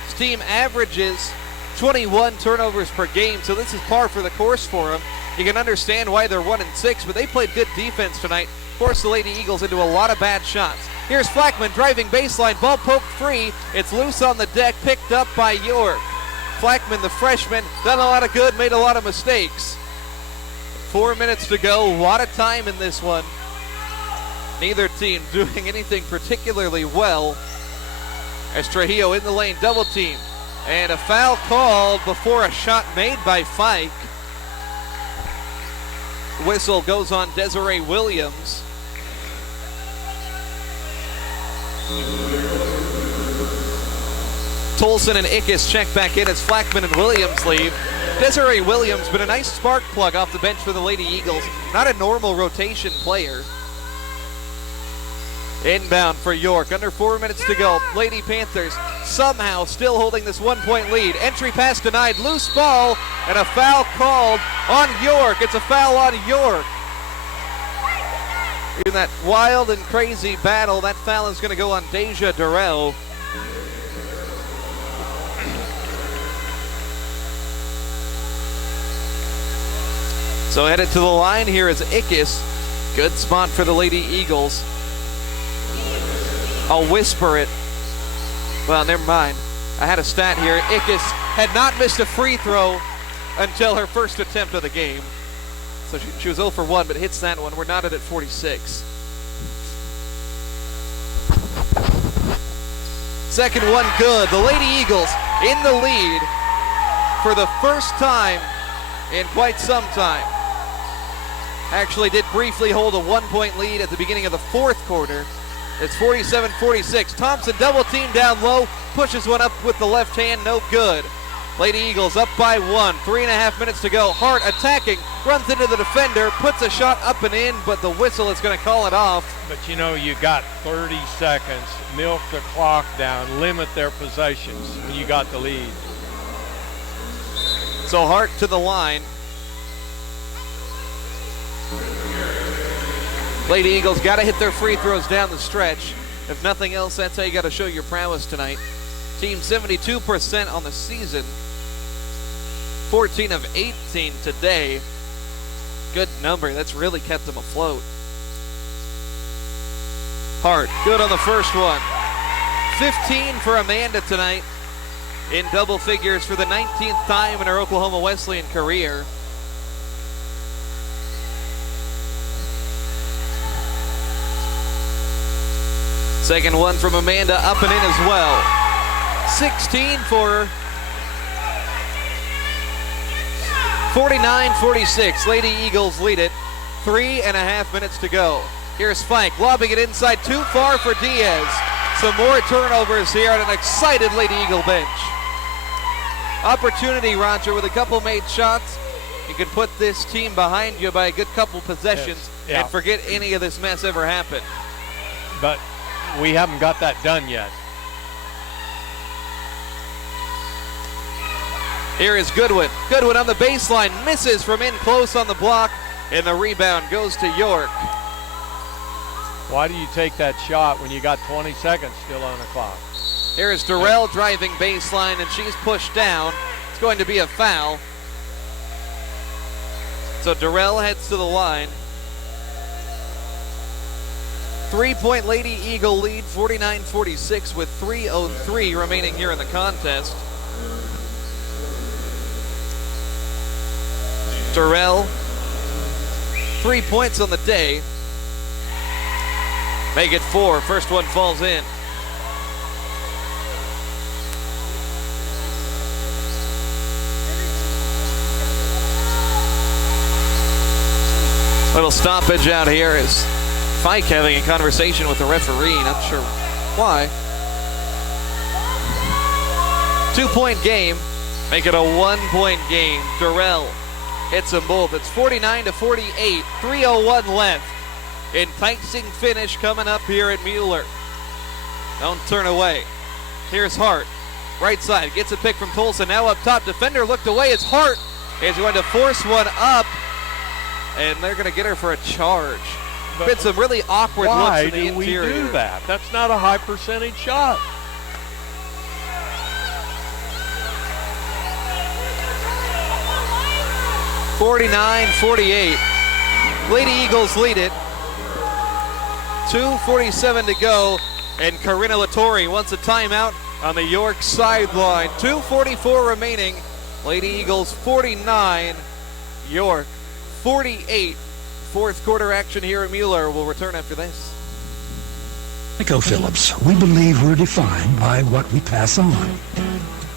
This team averages 21 turnovers per game, so this is par for the course for them. You can understand why they're 1-6, but they played good defense tonight. Forced the Lady Eagles into a lot of bad shots. Here's Flackman driving baseline, ball poked free. It's loose on the deck, picked up by York. Flackman, the freshman, done a lot of good, made a lot of mistakes. 4 minutes to go, a lot of time in this one. Neither team doing anything particularly well. As Trujillo in the lane, double team. And a foul called before a shot made by Fike. Whistle goes on Desiree Williams. Tolson and Ickes check back in as Flackman and Williams leave. Desiree Williams been a nice spark plug off the bench for the Lady Eagles. Not a normal rotation player. Inbound for York. Under 4 minutes to go. Lady Panthers somehow still holding this 1-point lead. Entry pass denied. Loose ball and a foul called on York. It's a foul on York. In that wild and crazy battle, that foul is going to go on Deja Durrell. So headed to the line here is Ickes. Good spot for the Lady Eagles. I'll whisper it. Well, never mind. I had a stat here. Ickes had not missed a free throw until her first attempt of the game. So she was 0 for 1, but hits that one. We're knotted at 46. Second one good. The Lady Eagles in the lead for the first time in quite some time. Actually did briefly hold a 1-point lead at the beginning of the fourth quarter. It's 47-46. Thompson double team down low, pushes one up with the left hand, no good. Lady Eagles up by 1, 3.5 minutes to go. Hart attacking, runs into the defender, puts a shot up and in, but the whistle is going to call it off. But you know, you got 30 seconds. Milk the clock down, limit their possessions when you got the lead. So Hart to the line. Lady Eagles got to hit their free throws down the stretch. If nothing else, that's how you got to show your prowess tonight. Team 72% on the season. 14 of 18 today. Good number. That's really kept them afloat. Hart, good on the first one. 15 for Amanda tonight. In double figures for the 19th time in her Oklahoma Wesleyan career. Second one from Amanda, up and in as well. 16 for her. 49-46. Lady Eagles lead it. 3.5 minutes to go. Here's Fike lobbing it inside, too far for Diaz. Some more turnovers here on an excited Lady Eagle bench. Opportunity, Roger, with a couple made shots. You can put this team behind you by a good couple possessions and forget any of this mess ever happened. But we haven't got that done yet. Here is Goodwin. Goodwin on the baseline, misses from in close on the block, and the rebound goes to York. Why do you take that shot when you got 20 seconds still on the clock? Here is Durrell driving baseline, and she's pushed down. It's going to be a foul. So Durrell heads to the line. 3-point Lady Eagle lead, 49-46 with 3:03 remaining here in the contest. Durrell, 3 points on the day. Make it 4. First one falls in. Little stoppage out here is Fike having a conversation with the referee. Not sure why. 2-point game. Make it a 1-point game. Durrell hits them both. It's 49-48. 3:01 left. Enticing finish coming up here at Mueller. Don't turn away. Here's Hart. Right side. Gets a pick from Tulsa. Now up top. Defender looked away. It's Hart. Is going to force one up. And they're going to get her for a charge. Been some really awkward looks in the interior. Why do we do that? That's not a high percentage shot. (49-48). Lady Eagles lead it. 2:47 to go, and Karina Latore wants a timeout on the York sideline. 2:44 remaining. Lady Eagles 49, York 48. Fourth quarter action here at Mueller. Will return after this. ConocoPhillips, we believe we're defined by what we pass on.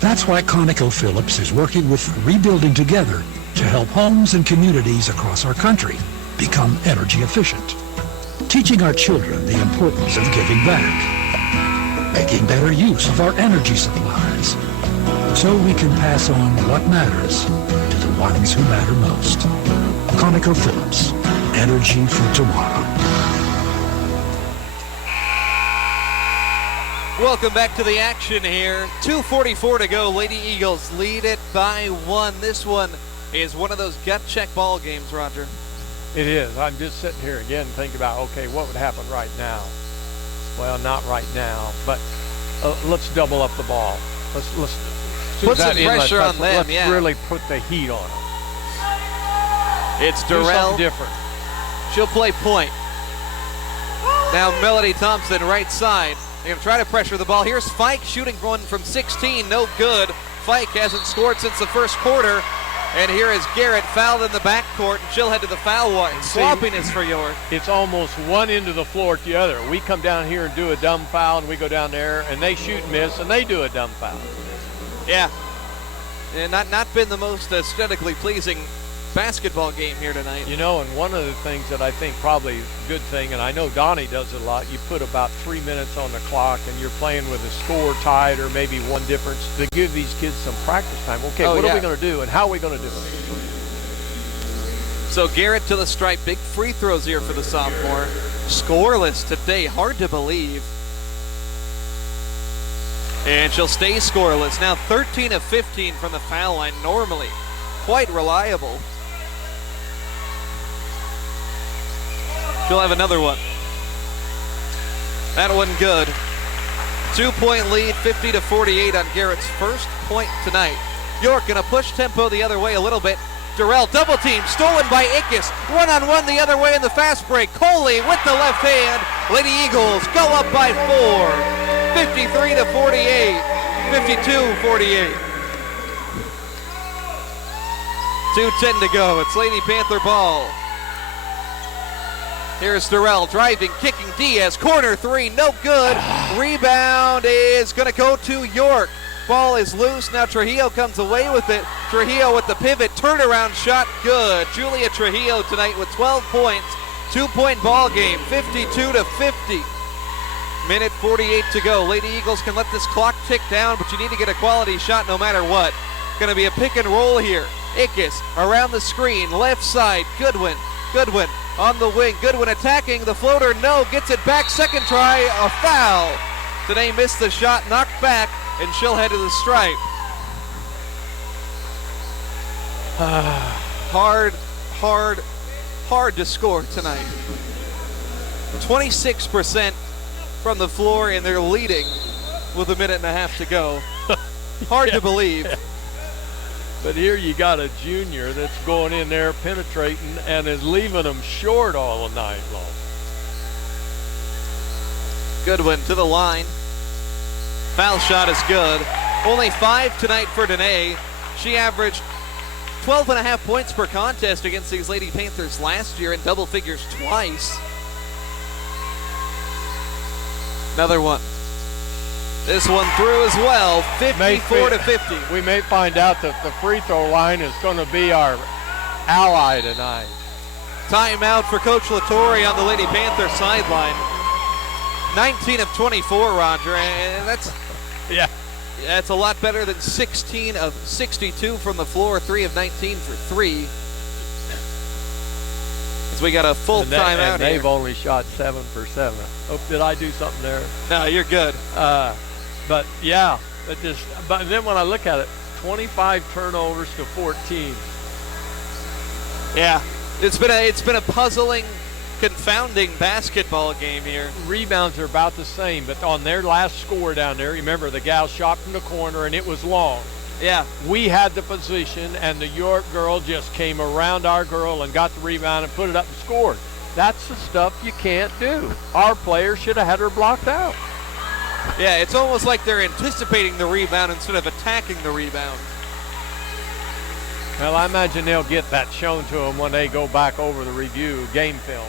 That's why ConocoPhillips is working with Rebuilding Together to help homes and communities across our country become energy efficient. Teaching our children the importance of giving back. Making better use of our energy supplies. So we can pass on what matters to the ones who matter most. ConocoPhillips. Energy for tomorrow. Welcome back to the action here. 2:44 to go. Lady Eagles lead it by 1. This one is one of those gut check ball games, Roger. It is. I'm just sitting here again thinking about, okay, what would happen right now? Well, not right now, but let's double up the ball. Let's put some pressure on them. Let's really put the heat on them. It's Durrell. Different. She'll play point. Now Melody Thompson, right side. They're going to try to pressure the ball. Here's Fike shooting one from 16. No good. Fike hasn't scored since the first quarter. And here is Garrett fouled in the backcourt, and she'll head to the foul line. Sloppiness for York. It's almost one end of the floor to the other. We come down here and do a dumb foul, and we go down there, and they shoot and miss, and they do a dumb foul. Yeah. And not been the most aesthetically pleasing basketball game here tonight. You know, and one of the things that I think probably a good thing, and I know Donnie does it a lot, you put about 3 minutes on the clock and you're playing with a score tied or maybe one difference to give these kids some practice time. Okay, what are we going to do and how are we going to do it? So Garrett to the stripe. Big free throws here for the sophomore. Scoreless today. Hard to believe. And she'll stay scoreless. Now 13 of 15 from the foul line. Normally quite reliable. She'll have another one. That one good. 2-point lead, 50-48 on Garrett's first point tonight. York gonna push tempo the other way a little bit. Durrell double team, stolen by Ickes. One-on-one the other way in the fast break. Coley with the left hand. Lady Eagles go up by 4. 53-48. 52-48. 2:10 to go. It's Lady Panther ball. Here's Durrell driving, kicking. Diaz, corner three, no good. Rebound is going to go to York. Ball is loose. Now Trujillo comes away with it. Trujillo with the pivot, turnaround shot, good. Julia Trujillo tonight with 12 points. 2-point ball game, 52-50. Minute 48 to go. Lady Eagles can let this clock tick down, but you need to get a quality shot no matter what. Going to be a pick and roll here. Ickes around the screen, left side, Goodwin on the wing, Goodwin attacking the floater, no, gets it back, second try, a foul. Today missed the shot, knocked back, and she'll head to the stripe. Hard to score tonight. 26% from the floor, and they're leading with a minute and a half to go. Hard to believe. But here you got a junior that's going in there penetrating and is leaving them short all night long. Goodwin to the line. Foul shot is good. Only 5 tonight for Danae. She averaged 12.5 points per contest against these Lady Panthers last year in double figures twice. Another one. This one through as well, 54-50. We may find out that the free throw line is going to be our ally tonight. Timeout for Coach Latore on the Lady Panther sideline. 19 of 24, Roger, and that's a lot better than 16 of 62 from the floor, 3 of 19 for 3. As we got a full timeout here. They've only shot 7 for 7. Oh, did I do something there? No, you're good. But yeah, but then when I look at it, 25 turnovers to 14. Yeah, it's been a puzzling, confounding basketball game here. Rebounds are about the same, but on their last score down there, remember the gal shot from the corner and it was long. Yeah. We had the position and the York girl just came around our girl and got the rebound and put it up and scored. That's the stuff you can't do. Our players should have had her blocked out. Yeah, it's almost like they're anticipating the rebound instead of attacking the rebound. Well, I imagine they'll get that shown to them when they go back over the review game film.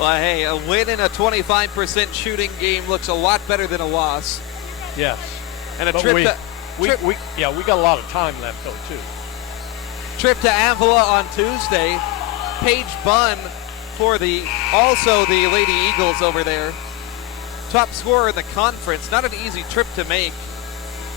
Well, hey, a win in a 25% shooting game looks a lot better than a loss. Yes. And we got a lot of time left though too. Trip to Avila on Tuesday. Paige Bunn for also the Lady Eagles over there. Top scorer in the conference. Not an easy trip to make.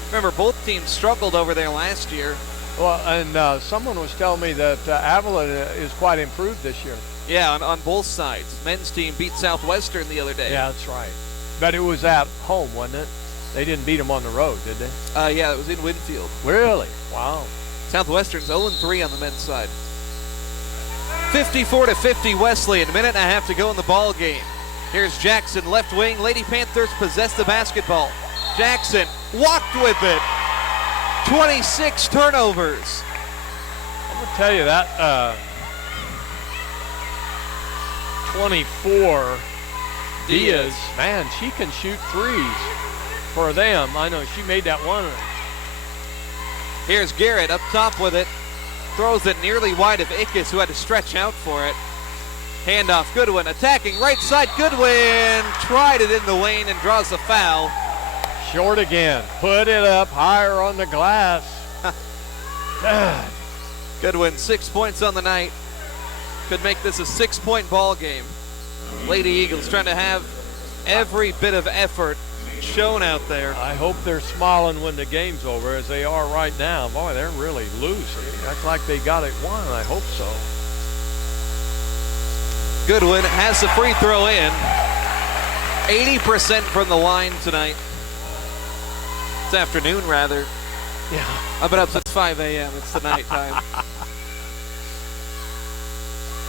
Remember, both teams struggled over there last year. Well, and someone was telling me that Avila is quite improved this year. Yeah, on both sides. Men's team beat Southwestern the other day. Yeah, that's right. But it was at home, wasn't it? They didn't beat them on the road, did they? Yeah, it was in Winfield. Really? Wow. Southwestern's 0-3 on the men's side. 54-50 Wesleyan. A minute and a half to go in the ball game. Here's Jackson, left wing. Lady Panthers possess the basketball. Jackson walked with it. 26 turnovers. I'm going to tell you that 24 Diaz, man, she can shoot threes for them. I know she made that one. Here's Garrett up top with it. Throws it nearly wide of Ickes, who had to stretch out for it. Handoff, Goodwin attacking right side. Goodwin tried it in the lane and draws the foul. Short again. Put it up higher on the glass. Goodwin, 6 points on the night. Could make this a 6-point ball game. Lady Eagles trying to have every bit of effort shown out there. I hope they're smiling when the game's over, as they are right now. Boy, they're really loose. They act like they got it won. I hope so. Goodwin has the free throw in. 80% from the line tonight. It's afternoon, rather. Yeah. I've been up since 5 a.m. It's the night time.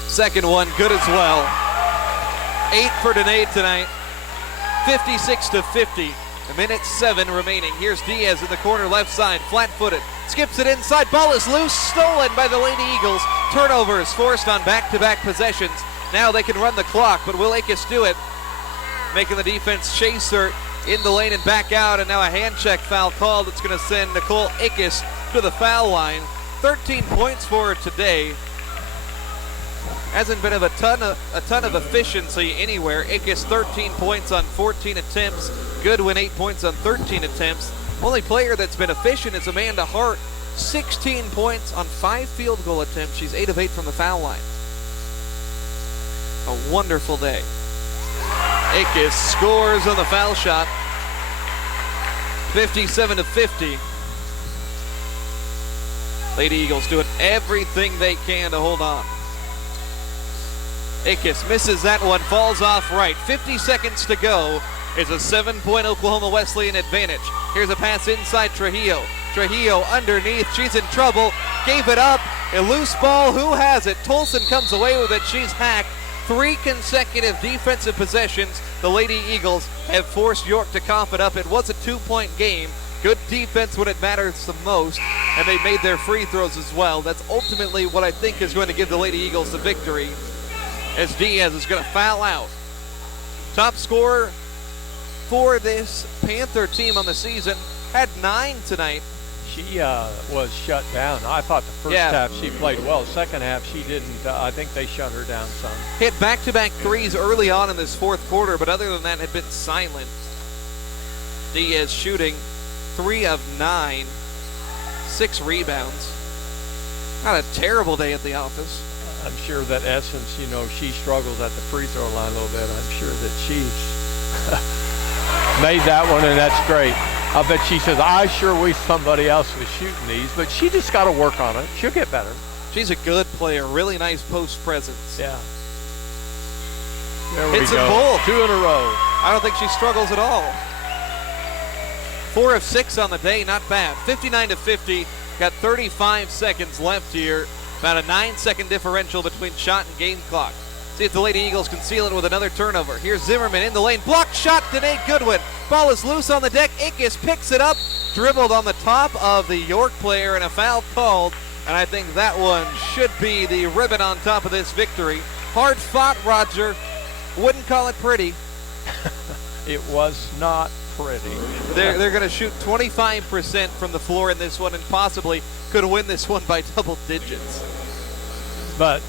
Second one, good as well. 8 for Danae tonight. 56-50. A minute 7 remaining. Here's Diaz in the corner left side, flat-footed. Skips it inside. Ball is loose, stolen by the Lady Eagles. Turnover is forced on back-to-back possessions. Now they can run the clock, but will Ickes do it? Making the defense chase her in the lane and back out, and now a hand check foul called. It's going to send Nicole Ickes to the foul line. 13 points for her today. Hasn't been a ton of efficiency anywhere. Ickes 13 points on 14 attempts. Goodwin 8 points on 13 attempts. Only player that's been efficient is Amanda Hart. 16 points on 5 field goal attempts. She's 8 of 8 from the foul line. A wonderful day. Ickes scores on the foul shot. 57-50. Lady Eagles doing everything they can to hold on. Ickes misses that one, falls off right. 50 seconds to go. It's a 7-point Oklahoma Wesleyan advantage. Here's a pass inside Trujillo. Trujillo underneath, she's in trouble. Gave it up, a loose ball, who has it? Tolson comes away with it, she's hacked. 3 consecutive defensive possessions. The Lady Eagles have forced York to cough it up. It was a 2-point game. Good defense when it matters the most, and they made their free throws as well. That's ultimately what I think is going to give the Lady Eagles the victory, as Diaz is going to foul out. Top scorer for this Panther team on the season, had 9 tonight. She was shut down. I thought the first half she played well. Second half she didn't. I think they shut her down some. Hit back-to-back threes early on in this fourth quarter, but other than that had been silent. Diaz shooting 3 of 9, 6 rebounds. Not a terrible day at the office. I'm sure that Essence, she struggles at the free throw line a little bit. I'm sure that she's made that one, and that's great. I bet she says, I sure wish somebody else was shooting these, but she just got to work on it. She'll get better. She's a good player. Really nice post presence. Yeah. There we Hits go. it full. 2 in a row. I don't think she struggles at all. 4 of 6 on the day, not bad. 59-50. Got 35 seconds left here. About a 9-second differential between shot and game clock. See if the Lady Eagles can seal it with another turnover. Here's Zimmerman in the lane. Blocked shot, Danae Goodwin. Ball is loose on the deck. Ickes picks it up. Dribbled on the top of the York player, and a foul called. And I think that one should be the ribbon on top of this victory. Hard fought, Roger. Wouldn't call it pretty. It was not pretty. They're going to shoot 25% from the floor in this one, and possibly could win this one by double digits. But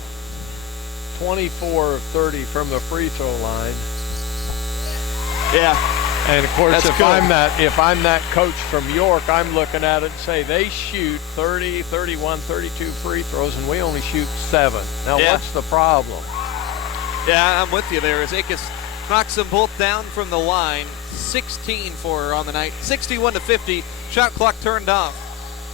24 of 30 from the free throw line. Yeah. And of course, That's if good. I'm that coach from York, I'm looking at it and say they shoot 30, 31, 32 free throws, and we only shoot 7. Now, what's the problem? Yeah, I'm with you there. As Ickes knocks them both down from the line. 16 for her on the night. 61-50. Shot clock turned off.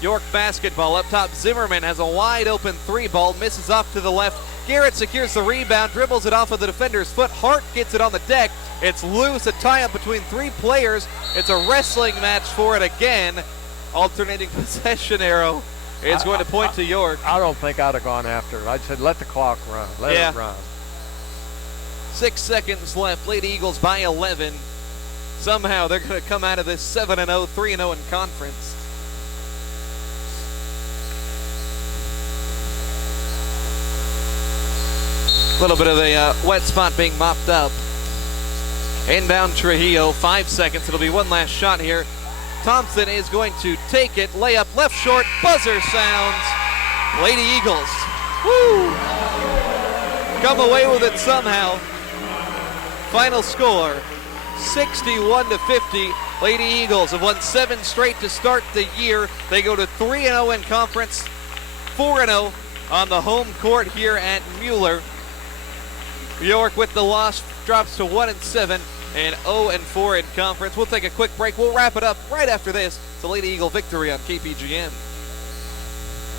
York basketball up top. Zimmerman has a wide open 3 ball. Misses off to the left. Garrett secures the rebound. Dribbles it off of the defender's foot. Hart gets it on the deck. It's loose. A tie-up between 3 players. It's a wrestling match for it again. Alternating possession arrow. It's going to point to York. I don't think I'd have gone after it. I'd said let the clock run. Let it run. 6 seconds left. Lady Eagles by 11. Somehow they're going to come out of this 7-0, 3-0 in conference. A little bit of a wet spot being mopped up. Inbound Trujillo, 5 seconds. It'll be one last shot here. Thompson is going to take it. Layup left short. Buzzer sounds. Lady Eagles. Woo! Come away with it somehow. Final score, 61-50. Lady Eagles have won 7 straight to start the year. They go to 3-0 in conference, 4-0 on the home court here at Mueller. York with the loss drops to 1-7 and 0-4 in conference. We'll take a quick break. We'll wrap it up right after this. It's a Lady Eagle victory on KPGM.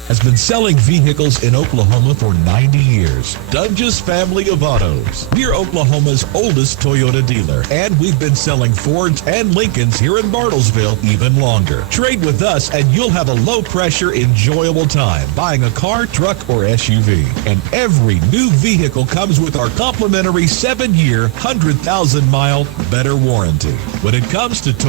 Has been selling vehicles in Oklahoma for 90 years. Dunges Family of Autos. We're Oklahoma's oldest Toyota dealer, and we've been selling Fords and Lincolns here in Bartlesville even longer. Trade with us and you'll have a low-pressure, enjoyable time buying a car, truck, or SUV. And every new vehicle comes with our complimentary 7-year, 100,000-mile better warranty. When it comes to Toyota